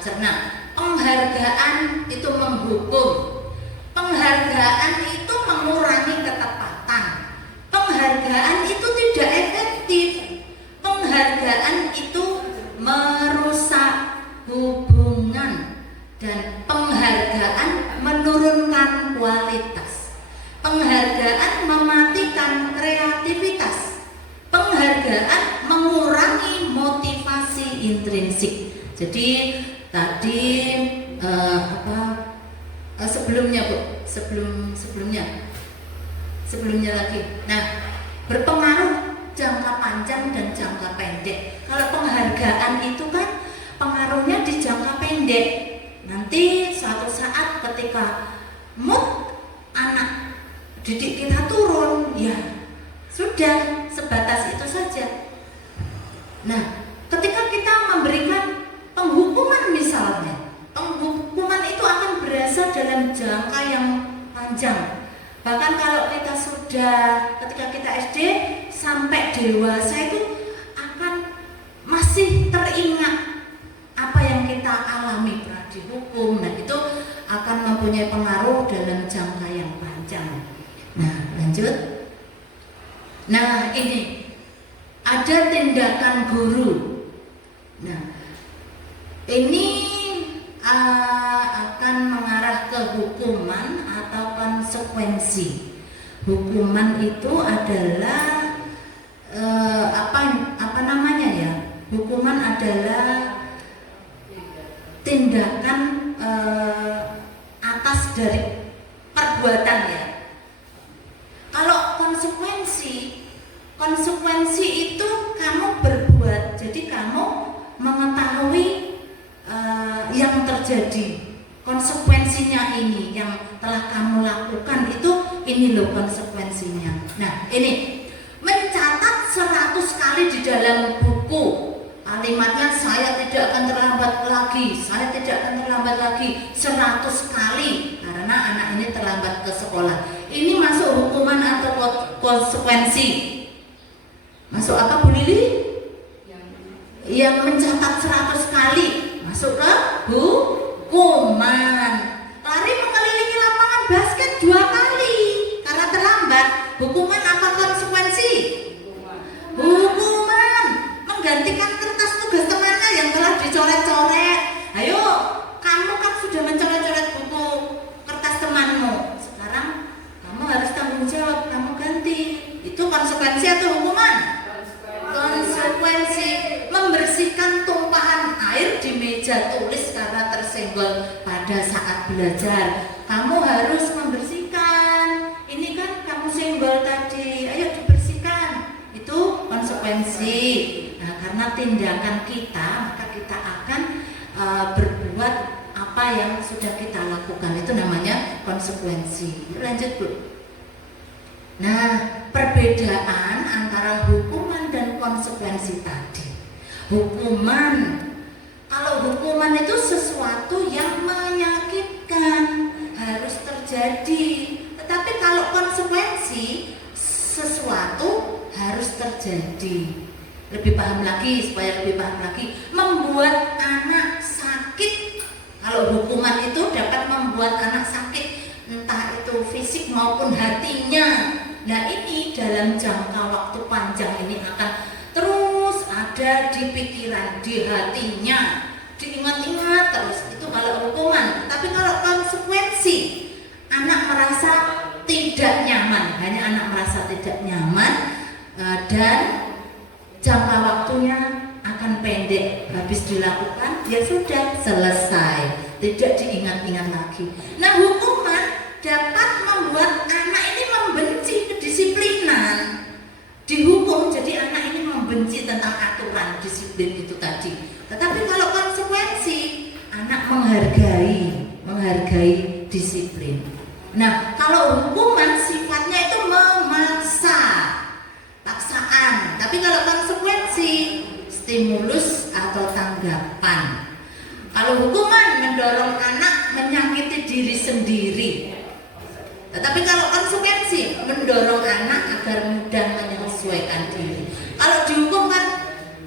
cerna. Penghargaan itu menghukum. Penghargaan itu mengurangi ketepatan. Penghargaan itu tidak efektif. Penghargaan itu merusak hubungan, dan penghargaan menurunkan kualitas. Penghargaan mematikan kreativitas. Penghargaan mengurangi motivasi intrinsik. Jadi tadi sebelumnya Bu, sebelumnya lagi. Nah, berpengaruh jangka panjang dan jangka pendek. Kalau penghargaan itu kan pengaruhnya di jangka pendek. Nanti suatu saat ketika mood anak didik kita turun, ya sudah sebatas itu saja. Nah, ketika kita memberikan penghukuman misalnya, penghukuman itu akan berasa dalam jangka yang panjang. Bahkan kalau kita sudah ketika kita SD sampai dewasa itu akan masih teringat apa yang kita alami pernah dihukum. Nah, itu akan mempunyai pengaruh dalam jangka yang panjang. Nah, lanjut. Nah, ini ada tindakan guru. Nah, ini akan mengarah ke hukuman atau konsekuensi. Hukuman itu adalah apa namanya ya? Hukuman adalah tindakan atas dari perbuatan ya. Kalau konsekuensi itu kamu berbuat, jadi kamu mengetahui yang terjadi, konsekuensinya ini yang telah kamu lakukan itu, ini loh konsekuensinya. Nah, ini mencatat 100 kali di dalam buku kalimatnya, saya tidak akan terlambat lagi, saya tidak akan terlambat lagi 100 kali karena anak ini terlambat ke sekolah. Ini masuk hukuman atau konsekuensi? Masuk apa Bu Lili? Yang mencatat 100 kali masuk ke hukuman. Lari mengelilingi lapangan basket 2 kali karena terlambat, hukuman apa konsekuensi? Hukuman. Menggantikan kertas tugas temannya yang telah dicoret-coret. Ayo, kamu kan sudah mencoret-coret buku kertas temanmu. Sekarang kamu harus tanggung jawab, kamu ganti. Itu konsekuensi atau hukuman? Konsekuensi. Membersihkan tumpahan air di meja tulis karena tersenggol pada saat belajar, kamu harus membersihkan. Ini kan kamu senggol tadi, ayo dibersihkan. Itu konsekuensi. Nah, karena tindakan kita, maka kita akan berbuat apa yang sudah kita lakukan. Itu namanya konsekuensi. Lanjut Bu. Nah, perbedaan antara hukuman dan konsekuensi tadi. Hukuman, kalau hukuman itu sesuatu yang menyakitkan, harus terjadi. Tetapi kalau konsekuensi, sesuatu harus terjadi. Lebih paham lagi, supaya lebih paham lagi, membuat anak sakit. Kalau hukuman itu dapat membuat anak sakit, entah itu fisik maupun hatinya. Nah, ini dalam jangka waktu panjang ini akan terus ada di pikiran, di hatinya, diingat-ingat terus. Itu kalau hukuman. Tapi kalau konsekuensi, anak merasa tidak nyaman, hanya anak merasa tidak nyaman, dan jangka waktunya akan pendek. Habis dilakukan, ya sudah selesai, tidak diingat-ingat lagi. Nah, hukuman dapat membuat anak ini membenci kedisiplinan. menghargai disiplin. Nah, kalau hukuman sifatnya itu memaksa, paksaan. Tapi kalau konsekuensi, stimulus atau tanggapan. Kalau hukuman mendorong anak menyakiti diri sendiri. Tetapi kalau konsekuensi mendorong anak agar mudah menyesuaikan diri. Kalau dihukum kan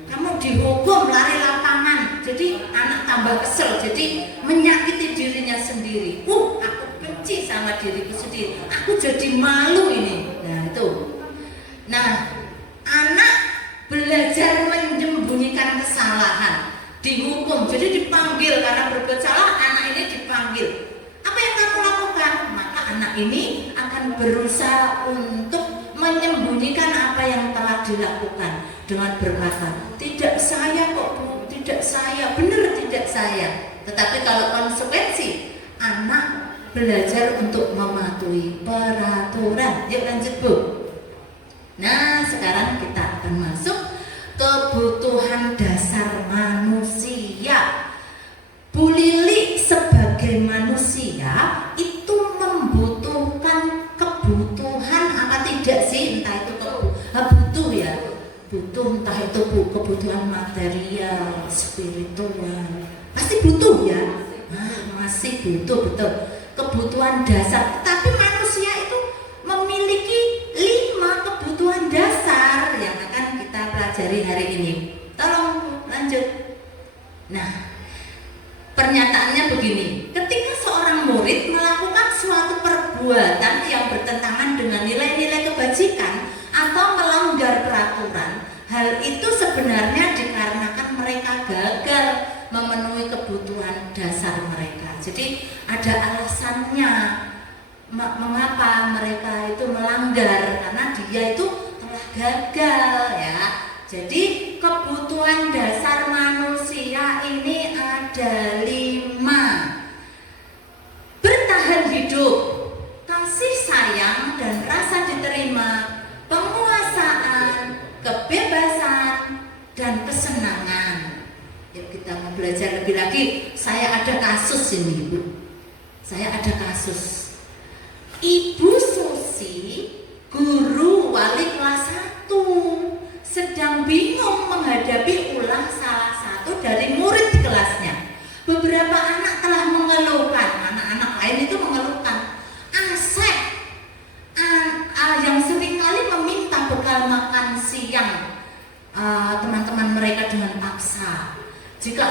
kamu dihukum lari lapangan, jadi anak tambah kesel, jadi menyakiti dirinya sendiri. Aku benci sama diriku sendiri, aku jadi malu ini. Nah itu. Nah, anak belajar menyembunyikan kesalahan, dihukum, jadi dipanggil karena berbuat salah. Anak ini dipanggil. Apa yang kamu lakukan? Maka anak ini akan berusaha untuk menyembunyikan apa yang telah dilakukan dengan berkata, tidak saya kok Bu, tidak saya, benar tidak saya. Tetapi kalau konsekuensi, anak belajar untuk mematuhi peraturan. Yuk lanjut Bu. Nah sekarang kita akan masuk kebutuhan dasar manusia. Bu Lili sebagai manusia itu membutuhkan kebutuhan apa tidak sih? Entah itu butuh ya, butuh entah itu kebutuhan material, spiritual, pasti butuh ya. Masih butuh betul kebutuhan dasar. Tapi manusia itu memiliki 5 kebutuhan dasar yang akan kita pelajari hari ini. Tolong lanjut. Nah, pernyataannya begini, ketika seorang murid melakukan suatu perbuatan yang bertentangan dengan nilai-nilai kebajikan atau melanggar peraturan, hal itu sebenarnya dikarenakan mereka gagal memenuhi kebutuhan dasar mereka. Jadi ada alasannya mengapa mereka itu melanggar, karena dia itu telah gagal ya. Jadi kebutuhan dasar manusia ini ada 5. Bertahan hidup, kasih sayang dan rasa diterima, penguasaan, kebebasan, dan kesenangan. Yuk kita mau belajar lebih lagi. Saya ada kasus ini Bu. Saya ada kasus. Ibu Susi, guru wali kelas 1, sedang bingung menghadapi ulah salah satu dari murid di kelasnya. Beberapa anak telah mengeluhkan, anak-anak lain itu mengeluhkan, Asep yang seringkali meminta bekal makan siang teman-teman mereka dengan paksa. Jika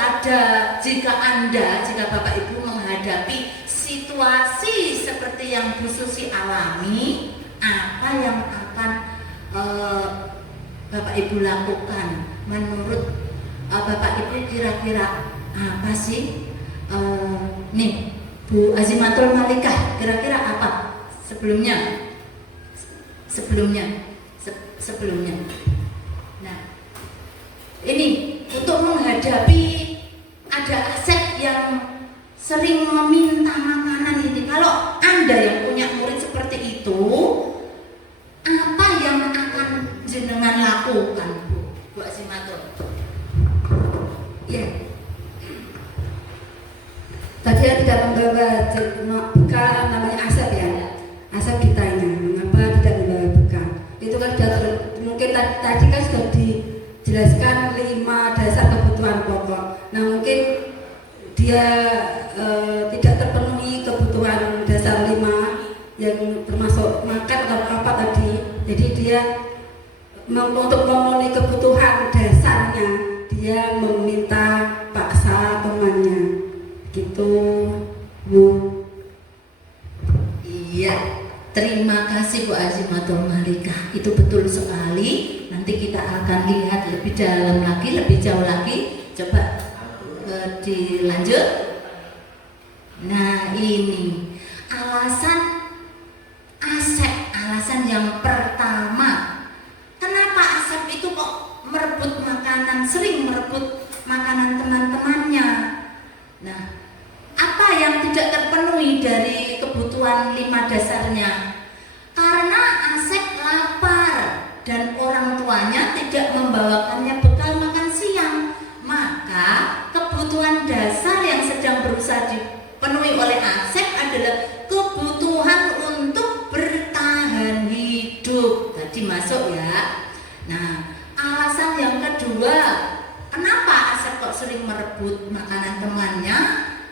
Bapak Ibu menghadapi situasi seperti yang Bu Susi alami, apa yang akan Bapak Ibu lakukan? Menurut Bapak Ibu kira-kira apa sih? Nih Bu Azimatul Malikah, kira-kira apa? Sebelumnya. Nah, ini untuk menghadapi ada Asep yang sering meminta makanan ini. Kalau Anda yang punya murid seperti itu, apa yang akan jenengan lakukan, Bu Azimatul? Ya. Tadi tidak membawa bekal namanya Asep ya. Asep ditanya mengapa tidak membawa bekal. Itu kan mungkin tadi kan sudah dijelaskan 5 dasar kebutuhan pokok. Nah mungkin dia tidak terpenuhi kebutuhan dasar 5 yang termasuk makan atau apa tadi. Jadi dia untuk memenuhi kebutuhan dasarnya dia meminta paksa temannya gitu Bu. Iya, terima kasih Bu Azimatul Malikah, itu betul sekali. Nanti kita akan lihat lebih dalam lagi, lebih jauh lagi. Coba dilanjut. Nah ini alasan Asep, alasan yang pertama. Kenapa Asep itu kok merebut makanan, sering merebut makanan teman-temannya? Nah, apa yang tidak terpenuhi dari kebutuhan 5 dasarnya? Karena Asep lapar dan orang tuanya tidak membawakannya bekal makan siang. Maka kebutuhan dasar yang sedang berusaha dimasuk ya. Nah, alasan yang kedua, kenapa Asep kok sering merebut makanan temannya?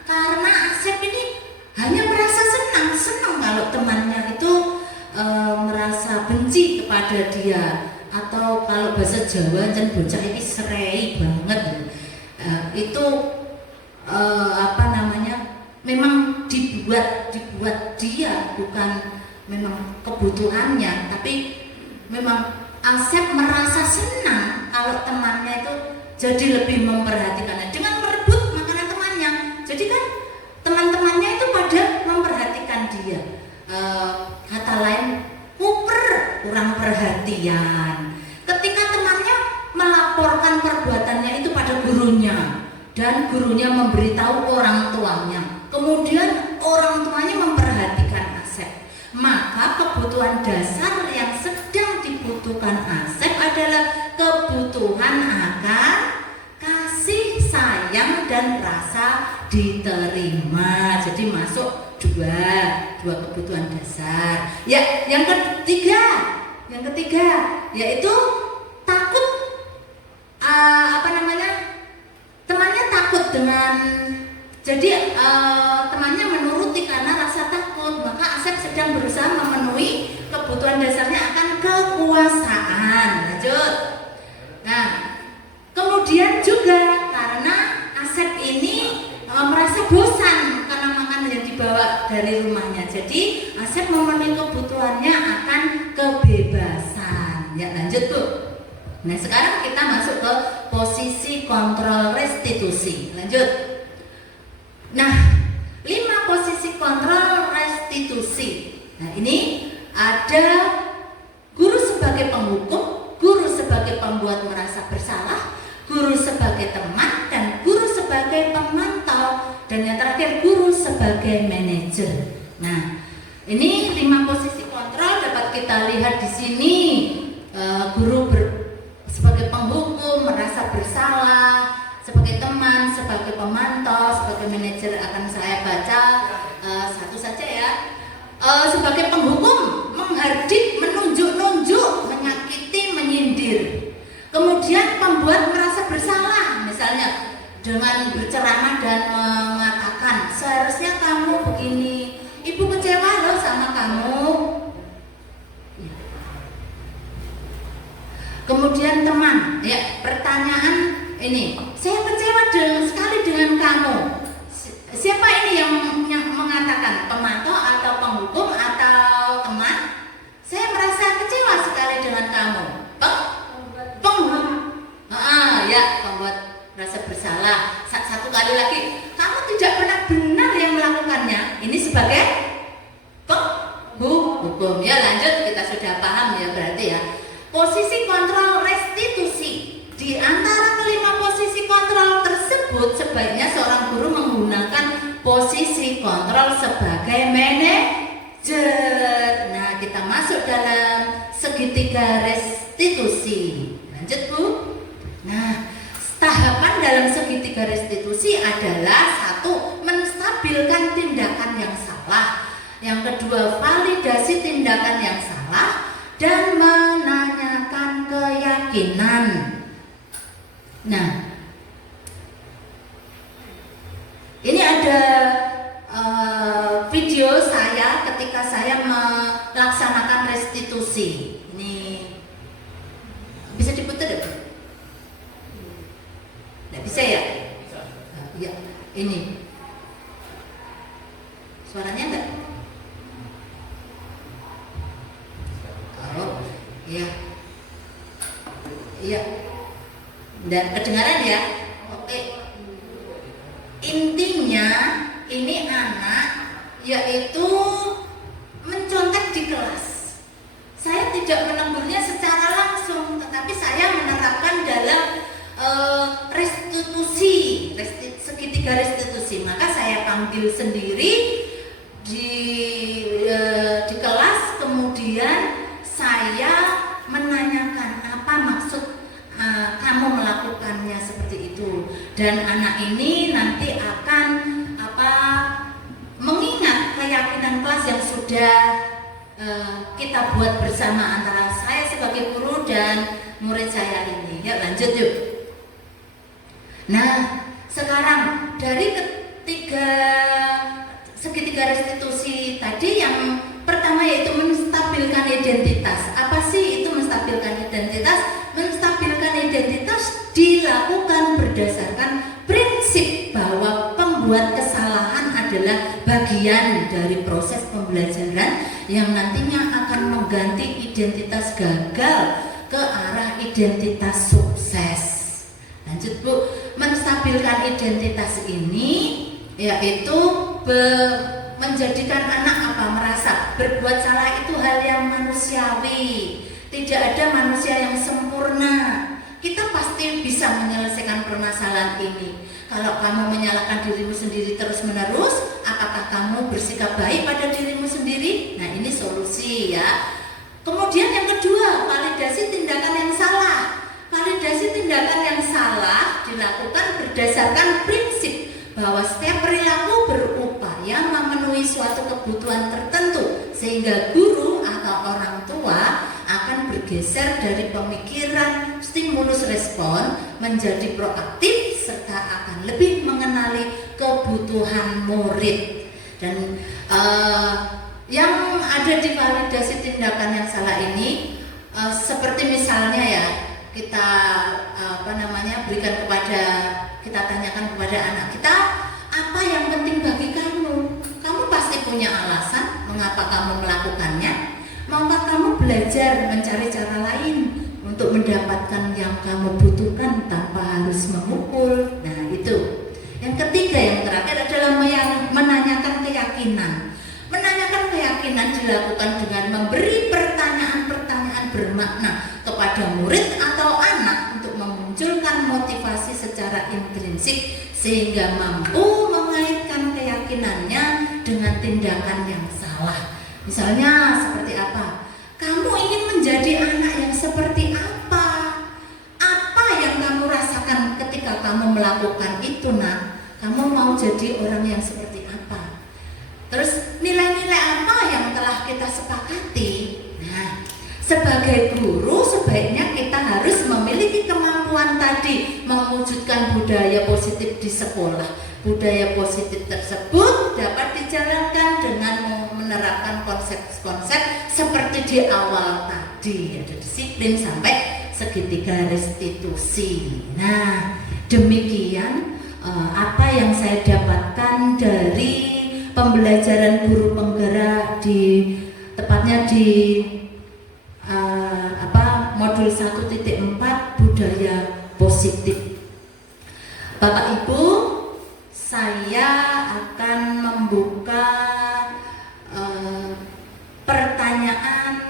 Karena Asep ini hanya merasa senang kalau temannya itu merasa benci kepada dia, atau kalau bahasa Jawa kan bocah ini serai banget. Itu memang dibuat dia, bukan memang kebutuhannya, tapi memang Asep merasa senang kalau temannya itu jadi lebih memperhatikannya dengan merebut makanan temannya. Jadi kan teman-temannya itu pada memperhatikan dia. Kata lain, kurang perhatian. Ketika temannya melaporkan perbuatannya itu pada gurunya, dan gurunya memberitahu orang tuanya, kemudian orang tuanya memperhatikan Asep, maka kebutuhan dasar yang sedang dibutuhkan Asep adalah kebutuhan akan kasih sayang dan rasa diterima. Jadi masuk dua kebutuhan dasar. Ya, yang ketiga yaitu takut. Temannya takut dengan, jadi temannya menuruti karena rasa takut. Maka Asep sedang berusaha memenuhi kebutuhan dasarnya akan kekuasaan. Lanjut. Nah, kemudian juga karena Asep ini merasa bosan karena makanan yang dibawa dari rumahnya. Jadi Asep memenuhi kebutuhannya akan kebebasan. Ya, lanjut Bu. Nah, sekarang kita masuk ke posisi kontrol restitusi. Lanjut. Nah, 5 posisi kontrol restitusi. Nah, ini ada guru sebagai penghukum, guru sebagai pembuat merasa bersalah, guru sebagai teman, dan guru sebagai pemantau, dan yang terakhir guru sebagai manajer. Nah, ini 5 posisi kontrol dapat kita lihat di sini. Guru sebagai penghukum, merasa bersalah, sebagai teman, sebagai pemantau, sebagai manajer akan saya baca satu saja ya. Sebagai penghukum, menghardik, menunjuk-nunjuk, menyakiti, menyindir. Kemudian pembuat merasa bersalah, misalnya dengan berceramah dan mengatakan seharusnya kamu begini, ibu kecewa loh sama kamu. Kemudian teman, ya, pertanyaan ini, saya kecewa sekali dengan kamu. Siapa ini yang mengatakan, pemantau atau penghukum atau teman? Saya merasa kecewa sekali dengan kamu. Penghukum. Ya, pembuat rasa bersalah. Satu kali lagi, kamu tidak pernah benar yang melakukannya. Ini sebagai penghukum. Ya, lanjut, kita sudah paham ya berarti ya. Posisi kontrol restitusi. Di antara kelima posisi kontrol tersebut, sebaiknya seorang guru menggunakan posisi kontrol sebagai manajer. Nah, kita masuk dalam segitiga restitusi. Lanjut Bu. Nah, tahapan dalam segitiga restitusi adalah 1. Menstabilkan tindakan yang salah. Yang kedua, validasi tindakan yang salah dan menanyakan keyakinan. Nah, ini ada video saya ketika saya melaksanakan restitusi. Ini bisa diputar ya? Nggak bisa ya? Ya, ini suaranya enggak? Oh, iya. Iya. Dan kedengaran ya? Oke. Intinya ini anak yaitu mencontek di kelas. Saya tidak menegurnya secara langsung, tetapi saya menerapkan dalam restitusi, segitiga restitusi. Maka saya panggil sendiri di kelas, kemudian saya menanyakan apa maksud kamu melakukannya seperti itu, dan anak ini nanti akan mengingat keyakinan kelas yang sudah kita buat bersama antara saya sebagai dan murid saya ini. Yuk lanjut yuk. Nah, sekarang dari segitiga restitusi tadi, yang pertama yaitu menstabilkan identitas. Apa sih itu menstabilkan identitas? Menstabilkan identitas dilakukan berdasarkan prinsip bahwa pembuat kesalahan adalah bagian dari proses pembelajaran yang nantinya akan mengganti identitas gagal ke arah identitas sukses. Lanjut Bu, menstabilkan identitas ini yaitu menjadikan anak merasa berbuat salah itu hal yang manusiawi. Tidak ada manusia yang sempurna. Kita pasti bisa menyelesaikan permasalahan ini. Kalau kamu menyalahkan dirimu sendiri terus-menerus, apakah kamu bersikap baik pada dirimu sendiri? Nah, ini solusi ya. Kemudian yang kedua, validasi tindakan yang salah. Validasi tindakan yang salah dilakukan berdasarkan prinsip bahwa setiap perilaku berupaya memenuhi suatu kebutuhan tertentu, sehingga guru atau orang tua akan bergeser dari pemikiran stimulus respon menjadi proaktif serta akan lebih mengenali kebutuhan murid. Dan yang ada di validasi tindakan yang salah ini seperti misalnya ya, kita kita tanyakan kepada anak kita, apa yang penting bagi kamu? Kamu pasti punya alasan mengapa kamu melakukannya. Maukah kamu belajar mencari cara lain untuk mendapatkan yang kamu butuhkan tanpa harus memukul? Nah, itu. Yang ketiga, yang terakhir adalah menanyakan keyakinan. Menanyakan keyakinan dilakukan dengan memberi pertanyaan-pertanyaan bermakna kepada murid atau anak untuk memunculkan motivasi secara intrinsik sehingga mampu mengaitkan keyakinannya dengan tindakan yang salah. Misalnya seperti apa? Kamu ingin menjadi anak yang seperti apa? Apa yang kamu rasakan ketika kamu melakukan itu, nak? Kamu mau jadi orang yang seperti apa? Terus nilai-nilai apa yang telah kita sepakati? Nah, sebagai guru sebaiknya kita harus memiliki kemampuan tadi mewujudkan budaya positif di sekolah. Budaya positif tersebut dapat dijalankan dengan menerapkan konsep-konsep seperti di awal tadi, ada disiplin sampai segitiga restitusi. Nah, demikian apa yang saya dapatkan dari pembelajaran guru penggerak tepatnya di modul 1.4 budaya positif. Bapak Ibu, saya akan membuka pertanyaan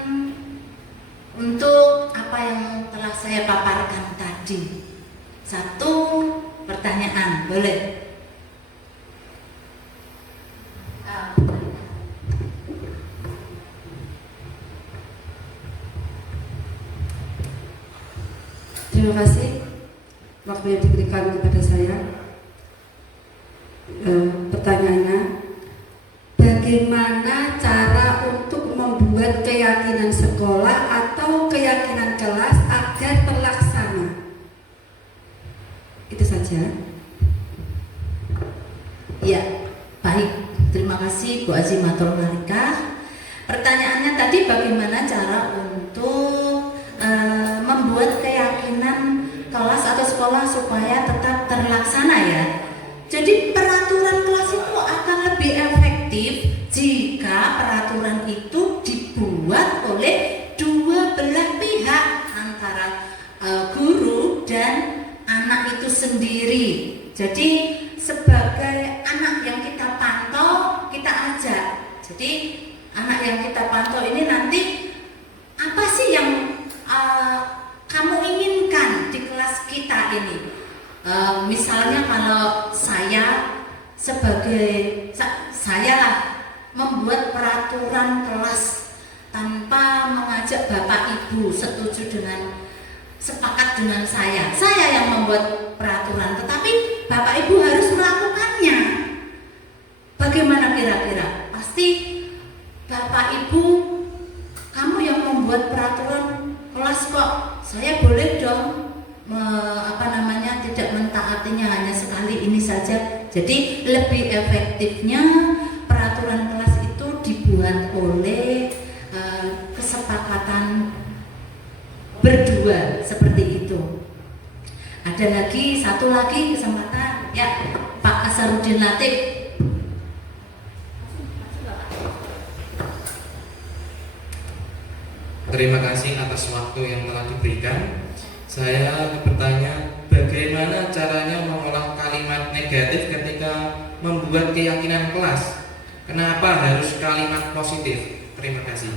untuk apa yang telah saya paparkan tadi. Satu pertanyaan, boleh? Terima kasih waktu yang diberikan kepada saya. Pertanyaannya, bagaimana cara untuk membuat keyakinan sekolah atau keyakinan kelas agar terlaksana? Itu saja. Ya, baik. Terima kasih Bu Azimatul Malika. Pertanyaannya tadi, bagaimana cara untuk membuat keyakinan kelas atau sekolah supaya tetap terlaksana ya. Jadi peraturan kelas itu akan lebih efektif jika peraturan itu dibuat oleh dua belah pihak, antara guru dan anak itu sendiri. Jadi sebagai anak yang kita pantau, kita ajak. Jadi anak yang kita pantau ini nanti apa sih yang kamu inginkan di kelas kita ini? Misalnya kalau saya membuat peraturan kelas tanpa mengajak Bapak Ibu sepakat dengan saya yang membuat peraturan, tetapi Bapak Ibu harus melakukannya. Bagaimana kira-kira? Pasti Bapak Ibu, kamu yang membuat peraturan kelas kok, saya boleh dong tidak mentaatinya hanya sekali ini saja. Jadi lebih efektifnya peraturan kelas itu dibuat oleh kesepakatan berdua seperti itu. Ada lagi satu lagi kesempatan ya, Pak Asarudin Latif. Terima kasih atas waktu yang telah diberikan. Saya bertanya, bagaimana caranya mengolah kalimat negatif ketika membuat keyakinan kelas? Kenapa harus kalimat positif? Terima kasih.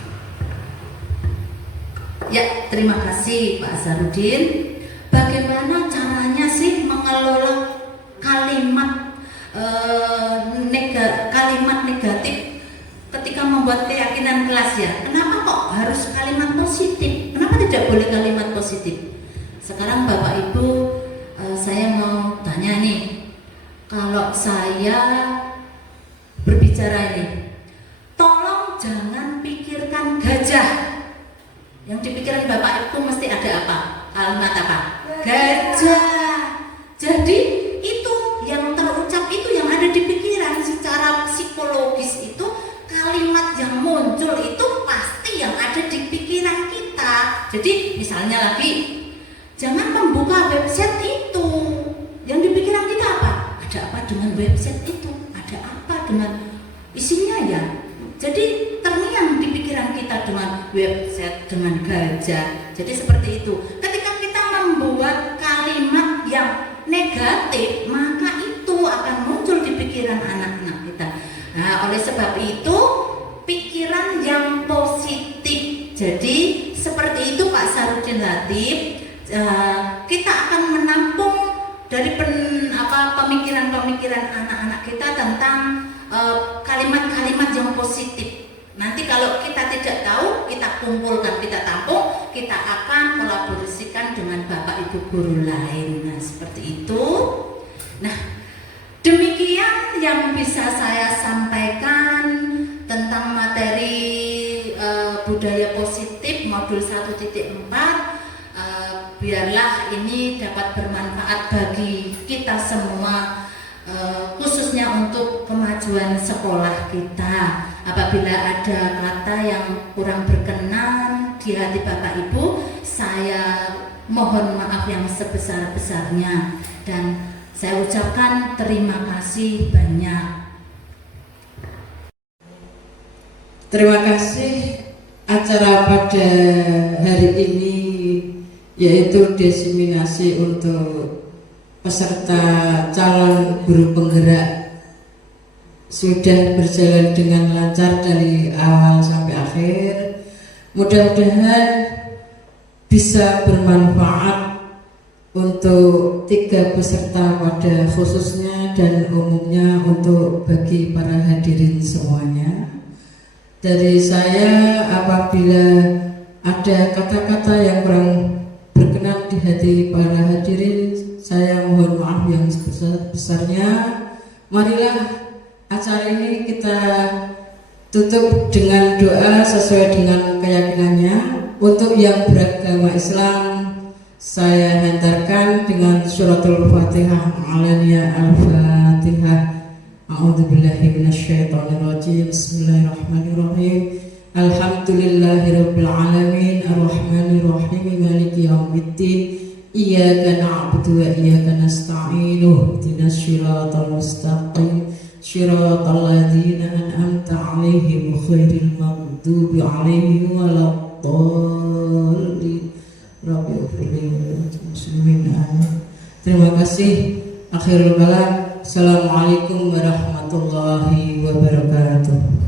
Ya, terima kasih Pak Asarudin. Bagaimana caranya sih mengelola kalimat kalimat negatif ketika membuat keyakinan kelas ya? Kenapa kok harus kalimat positif? Kenapa tidak boleh kalimat positif? Sekarang Bapak Ibu, saya mau tanya nih, kalau saya berbicara ini, tolong jangan pikirkan gajah. Yang dipikiran Bapak Ibu mesti ada apa? Kalimat apa? Gajah. Jadi itu yang terucap, itu yang ada di pikiran. Secara psikologis itu kalimat yang muncul itu pasti yang ada di pikiran kita. Jadi misalnya lagi, jangan membuka website itu. Yang di pikiran kita apa? Ada apa dengan website itu? Ada apa dengan isinya ya? Jadi terngiang di pikiran kita dengan website, dengan gajah. Jadi seperti itu. Ketika kita membuat kalimat yang negatif, maka itu akan muncul di pikiran anak-anak kita. Nah, oleh sebab itu pikiran yang positif. Jadi seperti itu Pak Sarudin Latif. Kita akan menampung dari pemikiran-pemikiran anak-anak kita tentang kalimat-kalimat yang positif. Nanti kalau kita tidak tahu, kita kumpulkan, kita tampung, kita akan kolaborasikan dengan Bapak Ibu guru lain. Nah, seperti itu. Nah, demikian yang bisa saya sampaikan tentang materi budaya positif modul 1.4. Biarlah ini dapat bermanfaat bagi kita semua, khususnya untuk kemajuan sekolah kita. Apabila ada kata yang kurang berkenan di hati Bapak Ibu, saya mohon maaf yang sebesar-besarnya dan saya ucapkan terima kasih banyak. Terima kasih. Acara pada hari ini yaitu diseminasi untuk peserta calon guru penggerak sudah berjalan dengan lancar dari awal sampai akhir. Mudah-mudahan bisa bermanfaat untuk 3 peserta pada khususnya dan umumnya untuk bagi para hadirin semuanya. Dari saya, apabila ada kata-kata yang kurang berkenan di hati para hadirin, saya mohon maaf yang sebesar-besarnya. Marilah acara ini kita tutup dengan doa sesuai dengan keyakinannya. Untuk yang beragama Islam, saya hantarkan dengan suratul Fatihah. Alaniya al-Fatihah. A'udzubillahi minasyaitonirrajim. Bismillahirrahmanirrahim. Alhamdulillahirabbil alamin arrahmanirrahim maliki yaumiddin. Iyyaka na'budu wa iyyaka nasta'in. Ihdinas siratal mustaqim. Shiratal ladzina an'amta 'alaihim ghairil maghdubi 'alaihim waladdallin. Rabbil alamin. Terima kasih. Akhirul kalam. Assalamualaikum warahmatullahi wabarakatuh.